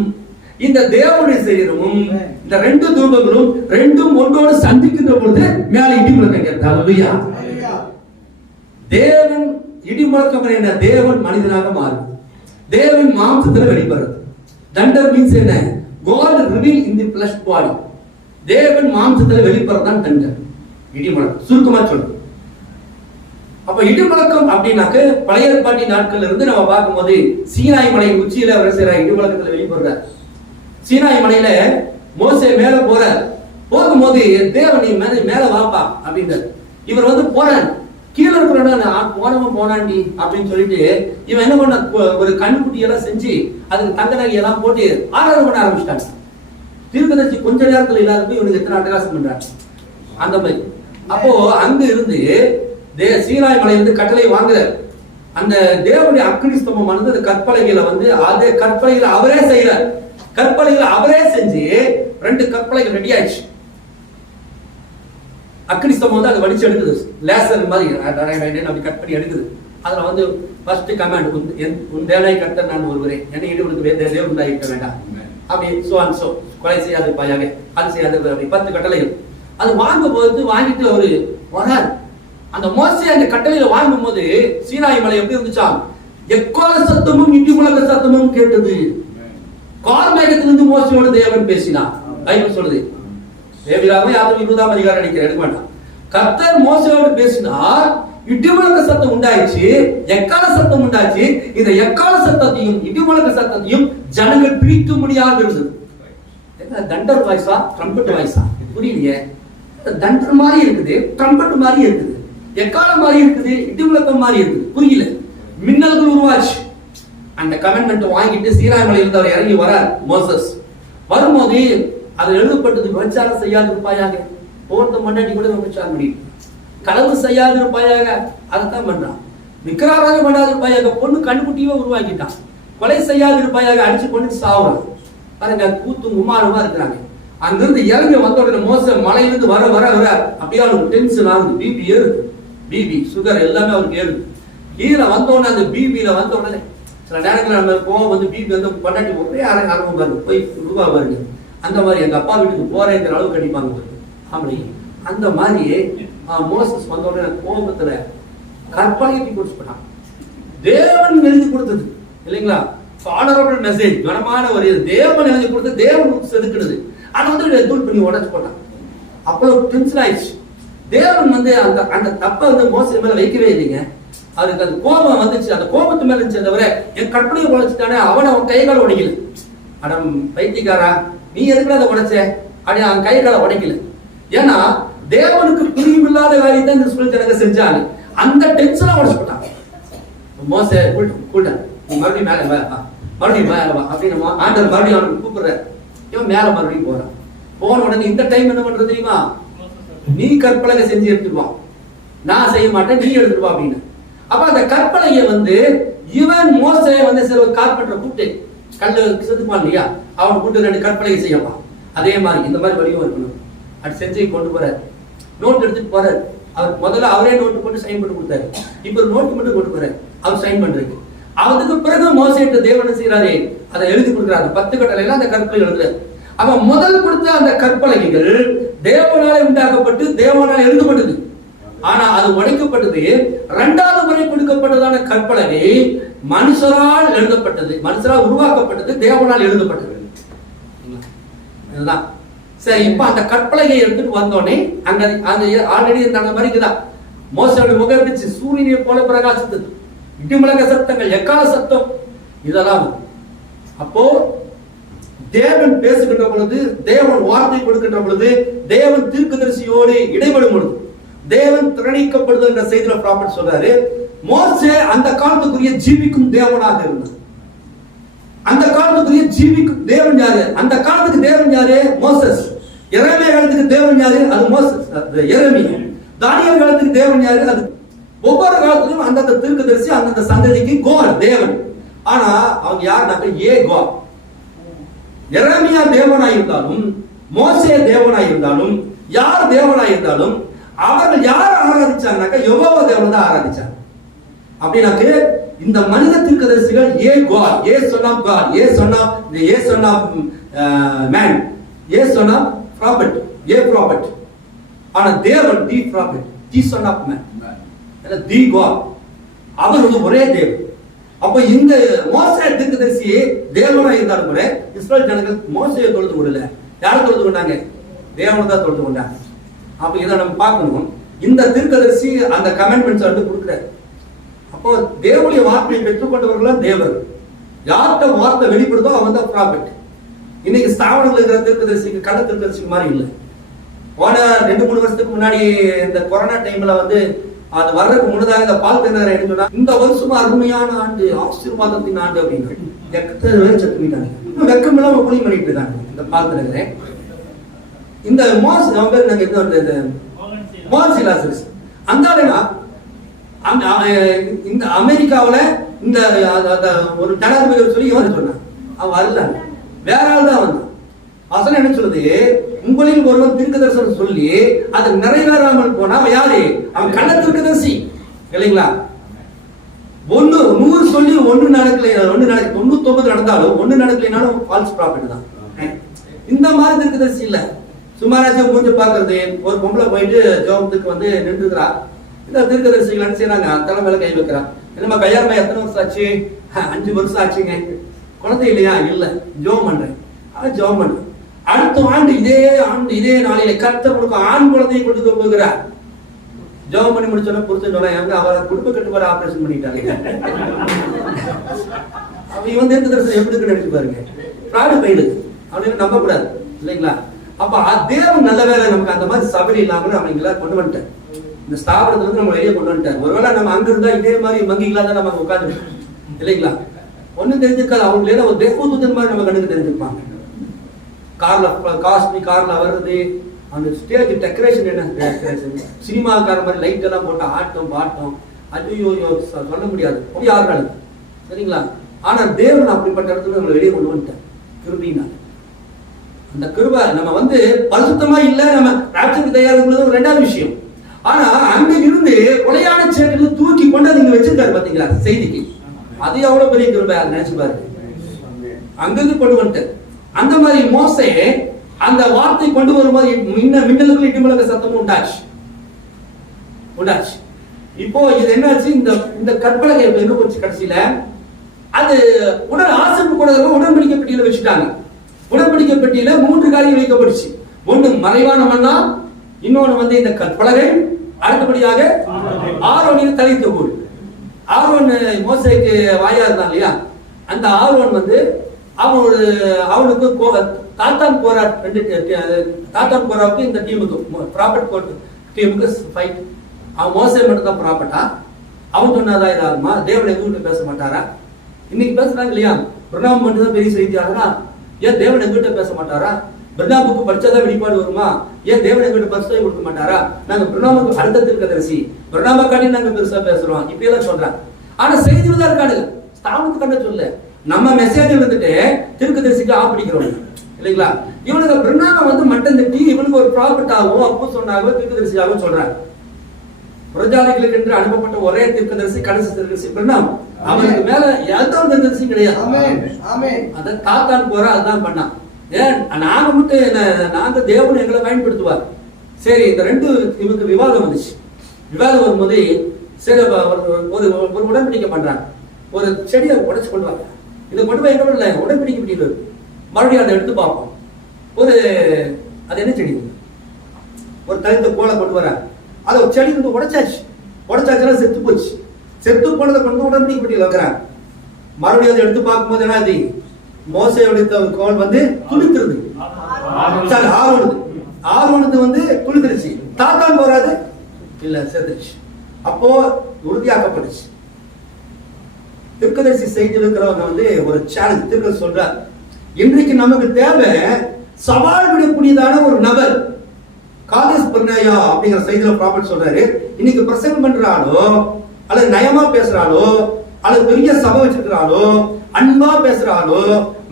இந்த தேவனுடைய சரீரமும் இந்த ரெண்டு தூபங்களும் ரெண்டும் ஒன்றோடு சந்திக்கின்ற பொழுது மேல இடி முழக்கம் கேட்டார். தேவன் இடி முழக்கம் என்ன, தேவன் மனிதனாக மாறும், தேவன் மாம்சத்தில் வெளிப்படுறது. தண்டர் மீன்ஸ் என்ன, God revealed in the flesh body. தேவன் மாம்சத்தில் வெளிப்படுறதான் தண்டர், இடி முழக்கம் சுருக்கமா சொல்றது. அப்ப இடி முழக்கம் அப்படின்னாக்க பழைய ஏற்பாட்டு நாட்கள் இருந்து நம்ம பார்க்கும்போது சீனாய் மலை உச்சியில அவர் செய்யற இடி முழக்கத்துல வெளிப்படுறார். சீனாய் மலையில மோசே மேல போறார். போகும்போது தேவன் நீ மேல வாப்பா அப்படின்றார். இவர் வந்து போறார், கீழே இருக்கிறவன் போனாண்டி அப்படின்னு சொல்லிட்டு இவன் என்ன பண்ண, ஒரு கண்ணுக்குட்டி எல்லாம் செஞ்சு அதுக்கு தங்க நகை எல்லாம் போட்டு ஆராதனை பண்ண ஆரம்பிச்சிட்டாங்க. தீர்க்கதரிசி கொஞ்ச நேரத்துல எல்லாருக்கும் இவனுக்கு எத்தனை அட்டகாசம் பண்றாங்க அந்த மாதிரி. அப்போ அங்க இருந்து சீனாய் மலையிலிருந்து கட்டளை வாங்குறார். அந்த தேவனுடைய அக்னி ஸ்தம்பமானது அந்த கற்பலைகளை வந்து அதே கற்பலைகளை அவரே செய்யறார். கற்பலைகளை அவரே செஞ்சு 2 கற்பலைகள் ரெடி ஆயிடுச்சு. அக்னி ஸ்தம்பம் வந்து அதை வடிச்சு எடுக்குது, லேசர் மாதிரி அப்படி கட் பண்ணி எடுக்குது. அதுல வந்து ஃபர்ஸ்ட் கமாண்ட், உன் தேவனை கர்த்தர் நான் ஒருவரே, என்னை இடுவனுக்கு தேவன் உண்டாயிருக்க வேண்டாம் அப்படி சோ கொலை செய்யாது பாயாக, அது செய்யாது அப்படி 10 கட்டளைகள். அது வாங்கும் போது வாங்கிட்டு அவரு வரார். அந்த மோசே அந்த கட்டளையில வாங்கும் போது சீனாய் மலை எப்படி இருந்துச்சா, எக்கால சத்தமும் இடி முழக்க சத்தமும் கேட்டது. கார்மேகத்திலிருந்து மோசையோடு தேவன் பேசினார். பைபிள் சொல்லுது, தேவிராம யாரும் 20ஆம் அதிகாரம் அடிக்கிற எடுக்க வேண்டாம். கர்த்தர் மோசையோடு பேசினார், இடி முழக்க சத்தம் உண்டாயிடுச்சு, எக்கால சத்தம் உண்டாச்சு. இந்த எக்கால சத்தத்தையும் இடி முழக்க சத்தத்தையும் ஜனங்கள் பிரிக்க முடியாது இருந்தது. தண்டர் வாய்ஸா ட்ரம்பட் வாய்ஸா புரியலையே. தண்டர் மாதிரி இருக்குது, ட்ரம்பட் மாதிரி இருக்குது, எக்கால மாதிரி இருக்குது, இடி முழக்கம் மாதிரி இருக்குது, புரியல. மின்னல்கள் உருவாச்சு. அந்த கமெண்ட்மெண்ட் வாங்கிட்டு சீனாய் மலையிலிருந்து அவர் இறங்கி வரார் மோசஸ். வரும்போது அது எழுதப்பட்டது, விபச்சாரம் செய்யாது இருப்பாயாக, ஒவ்வொருத்த மண்ணாடி கூட விபச்சாரம் முடியும், களவு செய்யாது இருப்பாயாக, அதைத்தான் பண்றான். விக்கிரகாராதனை பண்ணாது இருப்பாயாக, பொண்ணு கண்ணுக்குட்டியே உருவாக்கிட்டான். கொலை செய்யாது இருப்பாயாக, அடிச்சு கொண்டு சாவுறான். பாருங்க, கூத்தும் குமாரமா இருக்கிறாங்க. அங்கிருந்து இறங்கி வந்த உடனே மோச மலையிலிருந்து வர வர வர அப்படியே அவனுக்கு டென்ஷன் ஆகுது, பிபி ஏறுது, பிபி சுகர் எல்லாமே அவருக்கு ஏறுது. கீழே வந்த உடனே அந்த பிபியில வந்த உடனே சில நேரங்களில் நம்ம கோவம் வந்து பிபி வந்து பொண்டாட்டி ஒரே ஆரம்பம் பாருங்க, போய் ரூபா பாருங்க, அந்த மாதிரி எங்க அப்பா வீட்டுக்கு போறேங்கிற அளவுக்கு கண்டிப்பாங்க அப்படி. அந்த மாதிரி மோசஸ் வந்த உடனே கோபத்துல கற்பனையை கொடுத்து போட்டான். தேவன் எழுதி கொடுத்தது இல்லைங்களா, ஆனரபிள் மெசேஜ், கனமான ஒரு தேவன் எழுதி கொடுத்து தேவன் செதுக்குனது. அதை வந்து தூள் பண்ணி உடச்சு போட்டான். அவ்வளவு டென்ஷன் ஆயிடுச்சு. தேவன் வந்து அந்த அந்த தப்பை வந்து மோசை மேல வைக்கவே இல்லைங்க. அதுக்கு அந்த கோபம் வந்துச்சு, அந்த கோபத்து மேல இருந்துச்சு தவிர என் கற்பனையை உடைச்சுட்டானே அவன் கைகால உடைக்கல. அடம் பைத்தியக்காரா, நீ எதுக்குள்ள அதை உடைச்ச அப்படி அவன் கைகால உடைக்கல. ஏன்னா தேவனுக்கு புரியுமில்லாத காரியத்தை இந்த ஸ்கூல் ஜனங்க செஞ்சாங்க. அந்த டென்ஷனை உடைச்சு போட்டாங்க. மோச கூட்டம் மறுபடியும் மேல மறுபடியும் மேல வா அப்படின்னு ஆண்டவர் மறுபடியும் அவனுக்கு கூப்பிடுறாரு. இவன் மேல மறுபடியும் போறான். போன உடனே இந்த டைம் என்ன பண்றது தெரியுமா, நீ கற்பலகை செஞ்சு எடுத்துருவான், நான் செய்ய மாட்டேன், நீ எடுத்துருவா அப்படின்னு. அப்ப அந்த கற்பனையை வந்து இவன் மோசையை வந்து சில கார்பெண்டரை கூப்பிட்டு கல்லு செதுப்பான் இல்லையா, அவன் கூட்டு 2 கற்பனையை செய்யப்பான். அதே மாதிரி இந்த மாதிரி வழியும் இருக்கணும். அது செஞ்சு கொண்டு போறாரு, நோட் எடுத்துட்டு போறாரு. அவர் முதல்ல அவரே நோட்டு போட்டு சைன் பண்ணி கொடுத்தாரு. இப்ப ஒரு நோட்டு மட்டும் கொண்டு போறாரு, அவர் சைன் பண்றது. அதுக்கு பிறகு மோசையிட்ட தேவன் செய்யறாரு, அதை எழுதி கொடுக்குறாரு. 10 கட்டளையில அந்த கற்பனை எழுதுறாரு. அவன் முதல் கொடுத்த அந்த கற்பலகைகள் தேவனாலே உண்டாக்கப்பட்டு தேவனாலே எழுதப்பட்டது. ஆனா அது உடைக்கப்பட்டது. 2வது முறை கொடுக்கப்பட்டதான கற்பலகை மனுஷரால் எழுதப்பட்டது, மனுஷரால் உருவாக்கப்பட்டது, தேவனால் எழுதப்பட்டது. இதுதான் சரி, இப்ப அந்த கற்பலகை எடுத்துட்டு வந்தோடனே அங்க அந்த ஆல்ரெடி அந்த மாதிரி இருக்குதான். மோசேயோட முகம் இருந்துச்சு, சூரியனை போல பிரகாசித்தது, இடிமுழக்க சத்தங்கள், எக்கால சத்தம், இதெல்லாம். அப்போ தேவன் பேசுகின்ற பொழுது, தேவன் வார்த்தை கொடுக்கின்ற பொழுது, தேவன் தீர்க்கதரிசியோடு இடைபடும் பொழுது தேவன் திரணிக்கப்படுது என்ற செய்தியில ப்ராஃபட் சொல்றாரு. மோசே அந்த காலத்துக்குரிய ஜீவிக்கும் தேவனாக இருந்தார். அந்த காலத்துக்குரிய ஜீவிக்கும் தேவன் யாரு? அந்த காலத்துக்கு தேவன் யாரு? மோசஸ். எரேமியா காலத்துக்கு தேவன் யாரு? அது மோசஸ், எரேமியா. தானியேல் காலத்துக்கு தேவன் யாரு? அது. ஒவ்வொரு காலத்திலும் அந்தந்த தீர்க்கதரிசி அந்தந்த சந்ததிக்கு கோட் தேவன். ஆனா அவங்க யாருனாக்க ஏ கோட். எரேமியா தேவனாய் இருந்தாலும், மோசே தேவனாய் இருந்தாலும், யார் தேவனாய் இருந்தாலும் அவர்கள் யாரை ஆராதிச்சாங்கனாக்க யெகோவா தேவனை தான் ஆராதிச்சாங்க. அப்படின்னாக்க இந்த மனித தீர்க்கதரிசிகள் a God, a son of God, a son of man, a son of prophet, a prophet. ஆனா தேவன் the prophet, the son of man, the God. அவர் வந்து ஒரே தேவன். அப்ப இந்த மோசே தீர்க்கதரிசி தேவனா இருந்தாலும் கூட இஸ்ரவேல் ஜனங்கள் மோசேயை தொழுது கொள்ளல. யாரை தொழுது கொண்டாங்க? தேவனை தான் தொழுது கொண்டாங்க. அப்ப இதை நம்ம பார்க்கணும். இந்த தீர்க்கதரிசி அந்த கமெண்ட்மெண்ட்ஸ் வந்து கொடுக்குறாரு. அப்போ தேவனுடைய வார்த்தையை பெற்றுக்கொண்டவர்களும் தேவர். யார்கிட்ட வார்த்தை வெளிப்படுதோ அவன் தான் ப்ராஃபட். இன்னைக்கு ஸ்தாபனத்தில் இருக்கிற தீர்க்கதரிசிக்கு கள்ள தீர்க்கதரிசிக்கு மாதிரி இல்லை. போன 2-3 வருஷத்துக்கு முன்னாடி இந்த கொரோனா டைம்ல வந்து அது வர்றதுக்கு முன்னதாக இந்த பால் திணற சொன்னா, இந்த வருஷம் அருமையான ஆண்டு, ஆசீர்வாதத்தின் ஆண்டு அப்படின்னு வெக்கம் இல்லாம புளி பண்ணிட்டு இருக்காங்க இந்த பால் திணற. இந்த மோசிலாசஸ் அந்த இந்த அமெரிக்காவில இந்த ஒரு ஜனாதிபதி சொல்லி இவன் சொன்னான். அவன் வரல, வேற ஆள் தான் வந்தான். வசனம் என்ன சொல்லுது? உங்களில் ஒருவன் தீர்க்கதரிசனம் சொல்லி அது நிறைவேறாமல் போனா அவன் யாரு? அவன் கள்ள தீர்க்கதரிசி இல்லைங்களா? 100 சொல்லி 1 நடக்கல, 99 நடந்தாலும் 1 நடக்கலைனாலும் ஃபால்ஸ் ப்ராஃபிட் தான். இந்த மாதிரி தீர்க்கதரிசி இல்ல. சுமாராச்சும் கொஞ்சம் பாக்குறது. ஒரு பொம்பளை போயிட்டு ஜோபத்துக்கு வந்து நின்றுக்கிறா. இந்த தீர்க்கதரிசிகள் என்ன செய்யறாங்க? தலை மேல கை வைக்கிறான். என்னமா கல்யாணம் எத்தனை வருஷம் ஆச்சு? 5 வருஷம் ஆச்சுங்க. குழந்தை இல்லையா? இல்ல. ஜோம் பண்றேன். ஜோம் பண்றேன். அடுத்த ஆண்டு இதே நாளில கர்த்தர் உங்களுக்கு ஆண் குழந்தையை கொண்டு போகிறார். ஜோம் பண்ணி முடிச்சோன்னா புரிச்சு சொன்னா எங்க அவரை குடும்ப கட்டுப்பாடு ஆபரேஷன் பண்ணிட்டாங்க. அவ இவன் தீர்க்கதரிசனம் எப்படி நினைச்சு பாருங்க. பிராடு பயிலு அப்படின்னு நம்ப கூடாது இல்லைங்களா? அப்ப தேவன் நல்ல வேலை நமக்கு அந்த மாதிரி சபரி இல்லாம நம்ம இங்க கொண்டு வந்துட்டார். இந்த ஸ்தாபனத்துல இருந்து நம்ம வெளியே கொண்டு வந்துட்டார். ஒருவேளை நம்ம அங்க இருந்தா இதே மாதிரி மங்கிங்களா தான் நம்ம உட்காந்து இல்லைங்களா? ஒண்ணு தெரிஞ்சிருக்காது. அவங்களே ஒரு தேவதூதன் மாதிரி நம்ம கண்ணுக்கு தெரிஞ்சிருப்பாங்க. கார்ல வர்றது, அந்த ஸ்டேஜ் டெக்கரேஷன் என்ன சினிமாக்கார மாதிரி லைட் எல்லாம் போட்டு ஆட்டம் பாட்டம், ஐயோ சொல்ல முடியாது. அப்படி யாரு சரிங்களா? ஆனா தேவன் அப்படிப்பட்ட இடத்துல நம்மளை வெளியே கொண்டு வந்துட்டார் கிருபையினா. அந்த கிருபை நம்ம வந்து பரிசுத்தமா இல்ல, நம்ம ராட்சத்துக்கு தயாரிக்கிறது ரெண்டாவது விஷயம். ஆனா அங்க இருந்து கொலையான சேட்டில் தூக்கி கொண்டு நீங்க வச்சிருக்காரு பாத்தீங்களா செய்திக்கு. அது எவ்வளவு பெரிய கிருபை நினைச்சு பாருங்க. அங்கிருந்து கொண்டு வந்துட்டார். அந்த மாதிரி மோசே அந்த வார்த்தை கொண்டு வரும்போது மின்னலுக்குள் இடிமுழக்க சத்தமும் உண்டாச்சு. இப்போ இது என்னாச்சு? இந்த கற்பலகை எங்க போச்சு? கடைசியில அது ஆசிரியப்பு கூட உடன்படிக்கை பெட்டியில வச்சுட்டாங்க. உடன்படிக்கை பெட்டியில 3 காரியங்கள் வைக்கப்பட்டுச்சு. ஒண்ணு மறைவான மன்னா, இன்னொன்னு வந்து இந்த கற்பலகை, அடுத்தபடியாக ஆரோனின் தலை தொகுள். ஆரோன் மோசேக்கு வாயா இருந்தான் இல்லையா? அந்த ஆரோன் வந்து அவனுக்கு தாத்தான் கோராவுக்கு இந்த டீமுக்கு ப்ராஃபட் டீமுக்கு ஃபைட். அவன் மோசே மட்டும் தான் ப்ராஃபட்டா? அவன் சொன்னாதான் இதாகுமா? தேவன் எங்கிட்ட பேச மாட்டாரா? இன்னைக்கு பேசுறாங்க இல்லையா? பிரணாம் மட்டும் தான் பெரிய செய்தியாளரா? ஏன் தேவன் எங்கிட்ட பேச மாட்டாரா? பிரணாமுக்கு படிச்சாதான் வெளிப்பாடு வருமா? ஏன் தேவன் எங்கிட்ட பரிசுத்தம் கொடுக்க மாட்டாரா? நாங்க பிரணாமுக்கு அடுத்த தீர்க்கதரிசி, பிரணாம காட்டி நாங்க பெருசா பேசுறோம் இப்படியெல்லாம் சொல்றாங்க. ஆனா செய்தி தான் இருக்கானுங்க. ஸ்தாபனத்துக்கு கண்ட சொல்ல நம்ம மெசேஜ் வந்துட்டு தீர்க்கதரிசிக்கு ஆப்பிடிக்கிறோம் இல்லைங்களா? இவனுக்கு பிரணாம வந்து மட்டம் தட்டி இவனுக்கு ஒரு ப்ராஃபிட் ஆகும், அப்போ சொன்னாங்க தீர்க்கதரிசியாகவும் சொல்றாங்க. புரஜாதிகளுக்கு என்று அனுப்பப்பட்ட ஒரே தீர்க்கதரிசி கடைசி தீர்க்கதரிசி பிரணாம். அவனுக்கு மேல எந்த ஒரு தீர்க்கதரிசி கிடையாது. அத தாத்தான் போற அதுதான் பண்ணான். ஏன் நாங்க தேவன் எங்களை பயன்படுத்துவார். சரி, இந்த 2 இவருக்கு விவாதம் வந்துச்சு. விவாதம் வரும்போது சரி ஒரு உடன்படிக்கை பண்றாங்க. ஒரு செடியை உடைச்சு கொண்டு வாங்க. இதை கொண்டு போய் எங்க உடன்படிக்கை பெட்டியில் மறுபடியும் அதை எடுத்து பார்ப்போம். ஒரு அது என்ன செடி? ஒரு தனித்த கோலை கொண்டு வர அதை ஒரு செடி வந்து உடைச்சாச்சுன்னா செத்து போச்சு. செத்து போனதை கொண்டு உடம்படிக்கு பெட்டியில் வைக்கிறாங்க. மறுபடியும் அதை எடுத்து பார்க்கும்போது என்ன ஆகுது? மோசையுடைய கோல் வந்து துளித்துருது. ஆர்வனது வந்து துளித்துருச்சு. தாத்தான் போறாது இல்ல, செத்துருச்சு. அப்போ உறுதியாக்கப்பட்டுச்சு. தீர்க்கதரிசி செய்தி இருக்கிறவங்க வந்து ஒரு சேலஞ்ச் திருக்க சொல்றார். இன்றைக்கு நமக்கு தேவை சவால் விடக்கூடியதான ஒரு நபர். காதேஸ் பர்னேயா அப்படிங்கிற செய்தியில ப்ராஃபட் சொல்றாரு, இன்னைக்கு பிரசங்கம் பண்றாளோ அல்லது நயமா பேசுறாளோ அல்லது பெரிய சபை வச்சிருக்கிறாளோ அன்பா பேசுறாளோ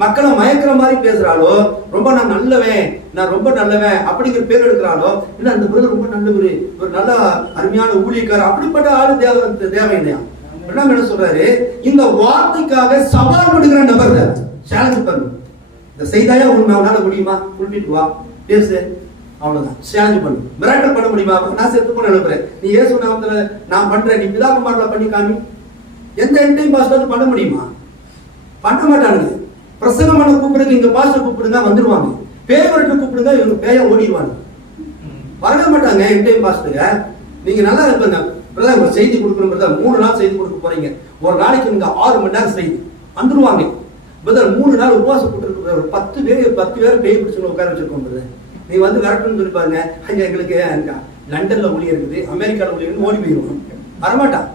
மக்களை மயக்கிற மாதிரி பேசுறாளோ ரொம்ப நான் நல்லவன் நான் ரொம்ப நல்லவன் அப்படிங்கிற பேர் எடுக்கிறாளோ இல்ல அந்த பிரதர் ரொம்ப நல்லவர் ஒரு நல்ல அருமையான ஊழியக்காரர் அப்படிப்பட்ட ஆளு தேவையா? என்ன சொல்றாரு? இந்த வார்த்தைக்காக சவால் விடுகிற நபர் சேலஞ்ச் பண்ணு. இந்த செய்தாயா உன்னால முடியுமா? குறிப்பிட்டு வா பேசு, அவ்வளவுதான். சேலஞ்ச் பண்ணு. மிராக்கிள் பண்ண முடியுமா? நான் செத்து போன எழுப்புறேன், நீ இயேசு நாமத்துல நான் பண்றேன், நீ பிதாகுமாரில் பண்ணி காமி. எந்த என்டைம் பாஸ்டர் பண்ண முடியுமா? பண்ண மாட்டானுங்க. பிரசங்கம் பண்ண கூப்பிடுங்க, இங்க பாஸ்டர் கூப்பிடுங்க வந்துருவாங்க. பேவரட்டு கூப்பிடுங்க, இவங்க பேய ஓடிடுவாங்க. வரவே மாட்டாங்க என்டைம் பாஸ்டர். நீங்க நல்லா இருப்பீங்க ஒரு செய்தி கொடுக்கணும், 3 நாள் செய்தி கொடுக்க போறீங்க. ஒரு நாளைக்கு நீங்க 6 மணி நேரம் செய்தி வந்துருவாங்க. 3 நாள் உபவாசம் போட்டு ஒரு 10 பேர் பேய் பிடிச்சு உட்கார வச்சிருக்கோம். நீ வந்து விரட்டுன்னு சொல்லி பாருங்க, அங்க எங்களுக்கு லண்டன்ல ஒளி இருக்குது, அமெரிக்கால ஒளி இருக்குது, ஓடி போயிடுவான். வரமாட்டான்.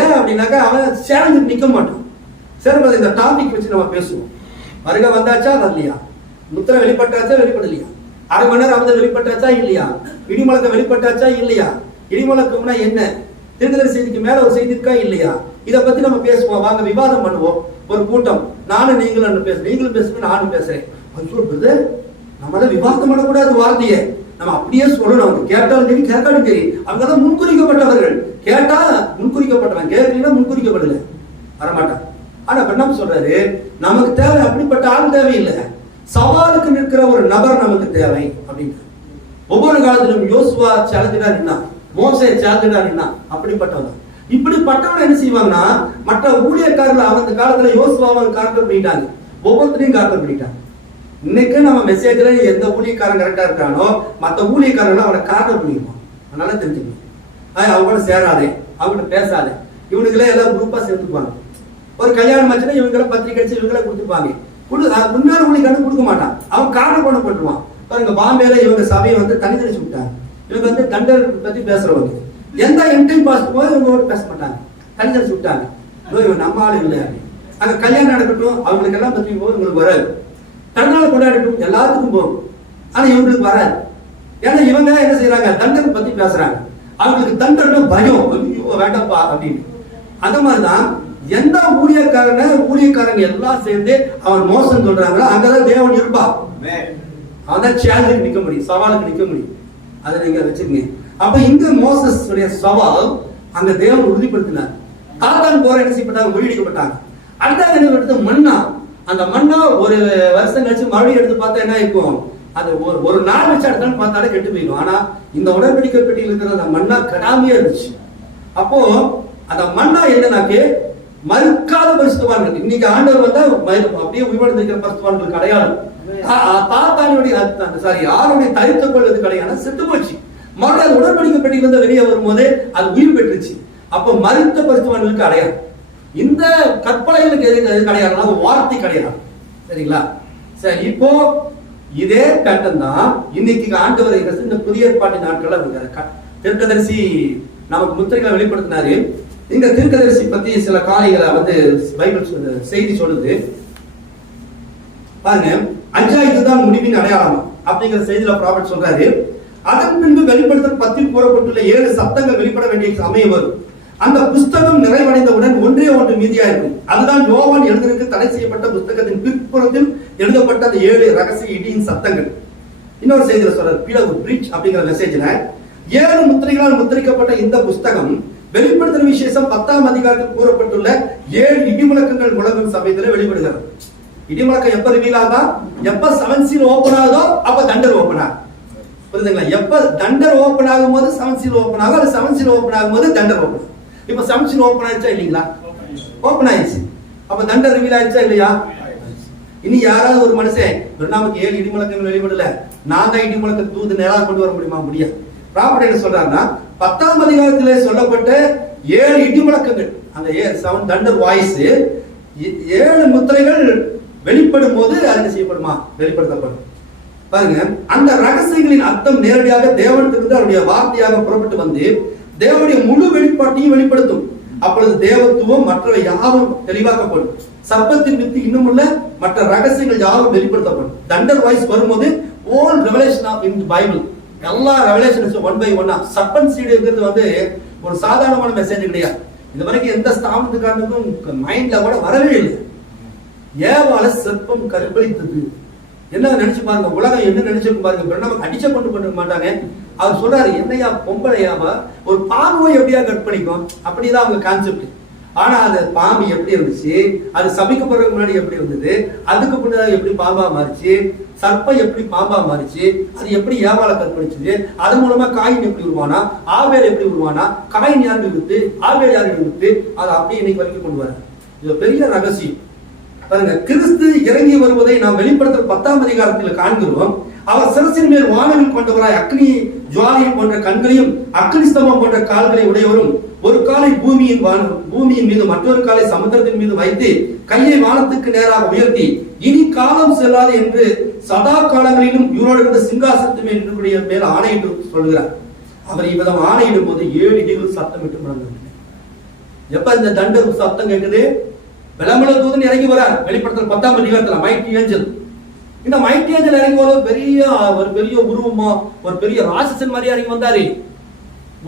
ஏன் அப்படின்னாக்கா அவன் சேலஞ்சு நிக்க மாட்டான். சரி, இந்த டாபிக் வச்சு நம்ம பேசுவோம். வருகை வந்தாச்சா வரலையா? முத்திரை வெளிப்பட்டாச்சா வெளிப்படலையா? அரை மணி நேரம் அவதை வெளிப்பட்டாச்சா இல்லையா? இடிமுழக்கம் வெளிப்பட்டாச்சா இல்லையா? இடிமுழக்கம்னா என்ன? தீர்க்கதரிசி செய்திக்கு மேல ஒரு செய்தி இருக்கா இல்லையா? இதை பத்தி நம்ம பேசுவோம், வாங்க விவாதம் பண்ணுவோம். ஒரு கூட்டம், நானும் நீங்களும் பேசுறேன், நீங்களும் பேசுறேன், நானும் பேசுறேன். நம்மள விவாதம் பண்ணக்கூடாது வார்த்தையை நம்ம அப்படியே சொல்லணும். அவங்க கேட்டாலும் சரி கேட்காலும் சரி, அவங்கதான் முன்குறிக்கப்பட்டவர்கள். கேட்டா முன்குறிக்கப்பட்டவன், கேட்கலாம் முன்குறிக்கப்படல, வரமாட்டான். ஆனா என்ன சொல்றாரு? நமக்கு தேவை அப்படிப்பட்ட ஆள் தேவையில்லை, சவாலுக்கு நிற்கிற ஒரு நபர் நமக்கு தேவை அப்படின்னு. ஒவ்வொரு காலத்திலும் யோசுவா சேலஞ்சா நின்னா, மோசே சேலஞ்சா நின்னா, அப்படிப்பட்டவன். இப்படிப்பட்டவன் என்ன செய்வாங்கன்னா மற்ற ஊழியக்காரர்கள் அந்த காலத்துல யோசுவாவை கார்டர் பண்ணிட்டாங்க, ஒவ்வொருத்தரையும் கார்டர் பண்ணிட்டாங்க. இன்னைக்கு நம்ம மெசேஜ்ல எந்த ஊழியக்காரன் கரெக்டா இருக்கானோ மற்ற ஊழியக்காரர்கள் அவனை கார்டர் பண்ணிடுவான். அதனால தெரிஞ்சுக்கணும், அவங்களோட சேராதே, அவங்ககிட்ட பேசாதே. இவனுங்களே எல்லாம் குரூப்பா சேர்த்துப்பாங்க. ஒரு கல்யாணம் ஆச்சுன்னா இவங்களை பத்திரிக்கை அடிச்சு இவங்களை கொடுத்துப்பாங்க. உண்மையான ஊழியக்காரன் கொடுக்க மாட்டான், அவன் கார்டர் பண்ண போட்டுருவான். பாருங்க, பாம்பேல இவங்க சபையை வந்து தனி தெளிச்சு விட்டாங்க. இவங்க வந்து தண்டர் பத்தி பேசுறவங்க எந்த என்டைம் பாஸ் போய் இவங்களோட பேச மாட்டாங்க, தனி தெளிச்சு விட்டாங்க. இவன் நம்ம ஆளு இல்லை. அங்க கல்யாணம் நடக்கட்டும், அவங்களுக்கு எல்லாம் பத்தி போகும், இவங்களுக்கு வராது. தன்னால் கொண்டாடட்டும், எல்லாத்துக்கும் போகும், ஆனா இவங்களுக்கு வராது. ஏன்னா இவங்க என்ன செய்யறாங்க? தண்டனை பத்தி பேசுறாங்க. அவங்களுக்கு தண்டனை பயம், வேண்டாப்பா அப்படின்னு. அந்த மாதிரிதான் எந்த ஊழியக்காரங்க எல்லாம் சேர்ந்து அவன் மோசம் சொல்றாங்களோ அங்கதான் தேவன் இருப்பா. அவன் சேலஞ்சுக்கு நிக்க முடியும், சவாலுக்கு நிக்க முடியும். அதை நீங்க வச்சுக்கீங்க. அப்ப இங்க மோசஸ் உடைய சவால் அங்க தேவன் உறுதிப்படுத்தினார். தாத்தான் போற என்ன செய்யப்பட்டாங்க? முறியடிக்கப்பட்டாங்க. அடுத்த என்ன மண்ணா, அந்த மண்ணா ஒரு வருஷம் கழிச்சு மறுபடியும் எடுத்து பார்த்தா என்ன இருக்கும்? அது ஒரு நாள் வச்சு அடுத்தாலும் பார்த்தாலே கெட்டு போயிடும். ஆனா இந்த உடன்படிக்கை பெட்டியில் இருக்கிற அந்த மண்ணா கடாமையா இருந்துச்சு. அப்போ அந்த மண்ணா என்னன்னாக்கு மறுக்காத பரிசுத்தவான்கள். இன்னைக்கு ஆண்டவர் வந்தா அப்படியே உயிர்வடைந்திருக்கிற பரிசுத்தவான்களுக்கு அடையாளம். தாத்தானுடைய யாருடைய தரித்துக் கொள்வது கிடையாது, செத்து போச்சு. மறுபடியும் அது உடன்படிக்கை பெட்டியிலிருந்து வெளியே வரும்போது அது உயிர் பெற்றுச்சு. அப்ப மறுத்த பரிசுத்தவான்களுக்கு அடையாளம். இந்த கற்பனைகளுக்கு எது கிடையாது, வார்த்தை கிடையாது. சரிங்களா? சரி, இப்போ இதே கட்டம் தான் இன்னைக்கு ஆண்டவரை இந்த புதிய ஏற்பாட்டு நாட்கள் தீர்க்கதரிசி நமக்கு முத்திரைகளை வெளிப்படுத்தினாரு. இந்த தீர்க்கதரிசி பத்தி சில காரியங்களை வந்து பைபிள் செய்தி சொல்லுது. பாருங்க, இதுதான் முடிவின் அடையாளம் அப்படிங்கிற செய்தியில ப்ராஃபட் சொல்றாரு. அதன் பின்பு வெளிப்படுத்தல் 10 கூறப்பட்டுள்ள 7 சத்தங்கள் வெளிப்பட வேண்டிய சமயம் வரும். அந்த புஸ்தகம் நிறைவடைந்தவுடன் ஒன்றே ஒன்று மீதியா இருக்கும். அதுதான் யோவான் எழுதிற்கு தடை செய்யப்பட்ட புஸ்தகத்தின் பிற்புறத்தில் எழுதப்பட்ட அந்த 7 ரகசிய இடியின் சத்தங்கள். இன்னொரு செய்தியில சொல்றாரு, பிளவு பிரீச் அப்படிங்கிற மெசேஜ்ல 7 முத்திரைகளால் முத்திரிக்கப்பட்ட இந்த புஸ்தகம் வெளிப்படுத்தல் விசேஷம் 10ஆம் அதிகாரத்தில் கூறப்பட்டுள்ள 7 இடிமுழக்கங்கள் முழங்கும் சமயத்துல வெளிப்படுகிறது. இடிமுழக்கம் எப்ப ரிவீல் ஆகுதா? எப்ப 7 சீல் ஓபன் ஆகுதோ அப்ப தண்டர் ஓபன் ஆகும். புரியுதுங்களா? எப்ப தண்டர் ஓபன் ஆகும் போது 7 சீல் ஓபன் ஆகும், அது 7 சீல் ஓபன் ஆகும் போது தண்டர் ஓபன் ஆகும். இப்ப 7 சீல் ஓபன் ஆயிடுச்சா இல்லீங்களா? ஓபன் ஆயிடுச்சு. அப்ப தண்டர் ரிவீல் ஆயிடுச்சா இல்லையா? இனி யாராவது ஒரு மனுஷன் நமக்கு 7 இடி முழக்கங்கள் வெளிப்படல, நான் தான் இடி முழக்க தூது நேரா கொண்டு வர முடியுமா? முடியாது. ப்ராப்பர்ட்டி என்ன சொல்றாங்கன்னா 10ஆம் அதிகாரத்திலே சொல்லப்பட்ட 7 இடி முழக்கங்கள், அந்த 7 தண்டர் வாய்ஸ், 7 முத்திரைகள் வெளிப்படும் போது அது செய்யப்படுமா? வெளிப்படுத்தப்படும். பாருங்க, அந்த ரகசியங்களின் அர்த்தம் நேரடியாக தேவனிடத்திலிருந்து அவருடைய வார்த்தையாக புறப்பட்டு வந்து தேவனுடைய முழு வெளிப்பாட்டையும் வெளிப்படுத்தும். அப்பொழுது தேவத்துவம் மற்றவை யாவும் தெளிவாக்கப்படும். சர்ப்பத்தின் வித்து இன்னும் உள்ள மற்ற ரகசியங்கள் யாவும் வெளிப்படுத்தப்படும். தண்டர் வாய்ஸ் வரும்போது all revelation of in the Bible, எல்லா ரெவலேஷன்ஸ் 1 by 1 சர்பன்ட் சீட் இருக்கிறது வந்து ஒரு சாதாரணமான மெசேஜ் கிடையாது. இது வரைக்கும் எந்த ஸ்தாபனத்துக்காரனுக்கும் மைண்ட்ல கூட வரவே இல்லை. ஏவால சர்ப்பம் கற்பழித்தது என்ன நினைச்சு பாருங்க, உலகம் என்ன நினைச்சிருக்கு பாருங்க. நம்ம அடிச்ச கொண்டு பண்ண மாட்டாங்க. அவர் சொல்றாரு, என்னையா பொம்பளையாவா ஒரு பாம்பை எப்படியா கற்பழிக்கும், அப்படிதான் அவங்க கான்செப்ட். ஆனா அந்த பாம்பு எப்படி இருந்துச்சு, அது சபிக்கப்படுறதுக்கு முன்னாடி எப்படி இருந்தது, அதுக்கு முன்னாடி எப்படி பாம்பா மாறிச்சு, சர்ப்பம் எப்படி பாம்பா மாறிச்சு, அது எப்படி ஏவால கற்பழிச்சது, அது மூலமா காயின் எப்படி உருவானா, ஆவேல் எப்படி உருவானா, காயின் யாரு விடுத்து, ஆவேல் யாரு விடுத்து, அதை அப்படியே இன்னைக்கு வரைக்கும் கொண்டு வர. இது பெரிய ரகசியம். பாருங்க, கிறிஸ்து இறங்கி வருவதை நாம் வெளிப்படுத்துற 10ஆம் அதிகாரத்தில் காண்கிறோம். அவர் சிரசின் மேல் வானவில் கொண்டவராய் அக்னி ஜுவாலையை போன்ற கண்களையும் அக்னி ஸ்தம்பம் போன்ற கால்களை உடையவரும், ஒரு காலை பூமியின் மீது மற்றொரு காலை சமுத்திரத்தின் மீது வைத்து கையை வானத்துக்கு நேராக உயர்த்தி இனி காலம் செல்லாது என்று சதா காலங்களிலும் இவரோடு இருந்த சிங்காசனத்தின் மேல் ஆணையிட்டு சொல்கிறார். அவர் இவ்விதம் ஆணையிடும் போது 7 இடிகள் சத்தமிட்டு முழங்குது. எப்ப இந்த தண்டர் சத்தம் கேட்குது, விளம்பர தூதன் இறங்கி வரார். வெளிப்படுத்தல் 10ஆம் அதிகாரத்துல மைட்டி ஏஞ்சல். இந்த மைட்டி ஏஞ்சல் இறங்கி வர ஒரு பெரிய உருவமா, ஒரு பெரிய ராட்சசன் மாதிரி இறங்கி வந்தாரு.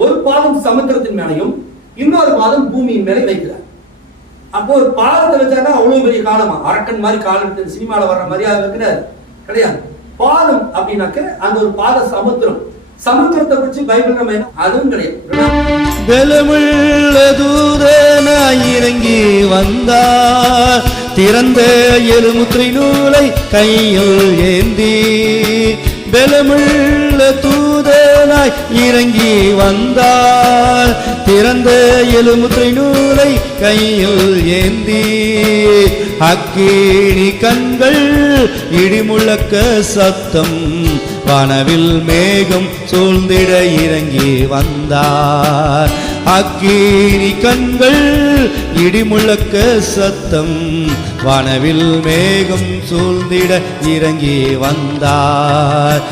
ஒரு பாதம் சமுத்திரத்தின் மேலையும் இன்னொரு பாதம் பூமியின் மேலே வைக்கிறார். அப்போ ஒரு பாதத்தை வச்சாருன்னா அவ்வளவு பெரிய காலமா, அரக்கன் மாதிரி காலம் எடுத்து சினிமால வர்ற மாதிரியா வைக்கிறார் கிடையாது. பாதம் அப்படின்னாக்க அந்த ஒரு பாத சமுத்திரம். சமுத்திரத்தை குறிச்சு பைபிள் நம்ம அதுவும் கிடையாது. பலமுள்ள தூதனாய் இறங்கி வந்தார், திறந்த 7 முத்திரை நூலை கையில் ஏந்தி. பலமுள்ள தூதனாய் இறங்கி வந்தார், திறந்த 7 முத்திரை நூலை கையில் ஏந்தி. அக்கினி கண்கள் இடிமுழக்க சத்தம், வானவில் மேகம் சூழ்ந்திட இறங்கி வந்தார். அக்கினி கண்கள் இடிமுழக்க சத்தம், வானவில் மேகம் சூழ்ந்திட இறங்கி வந்தார்.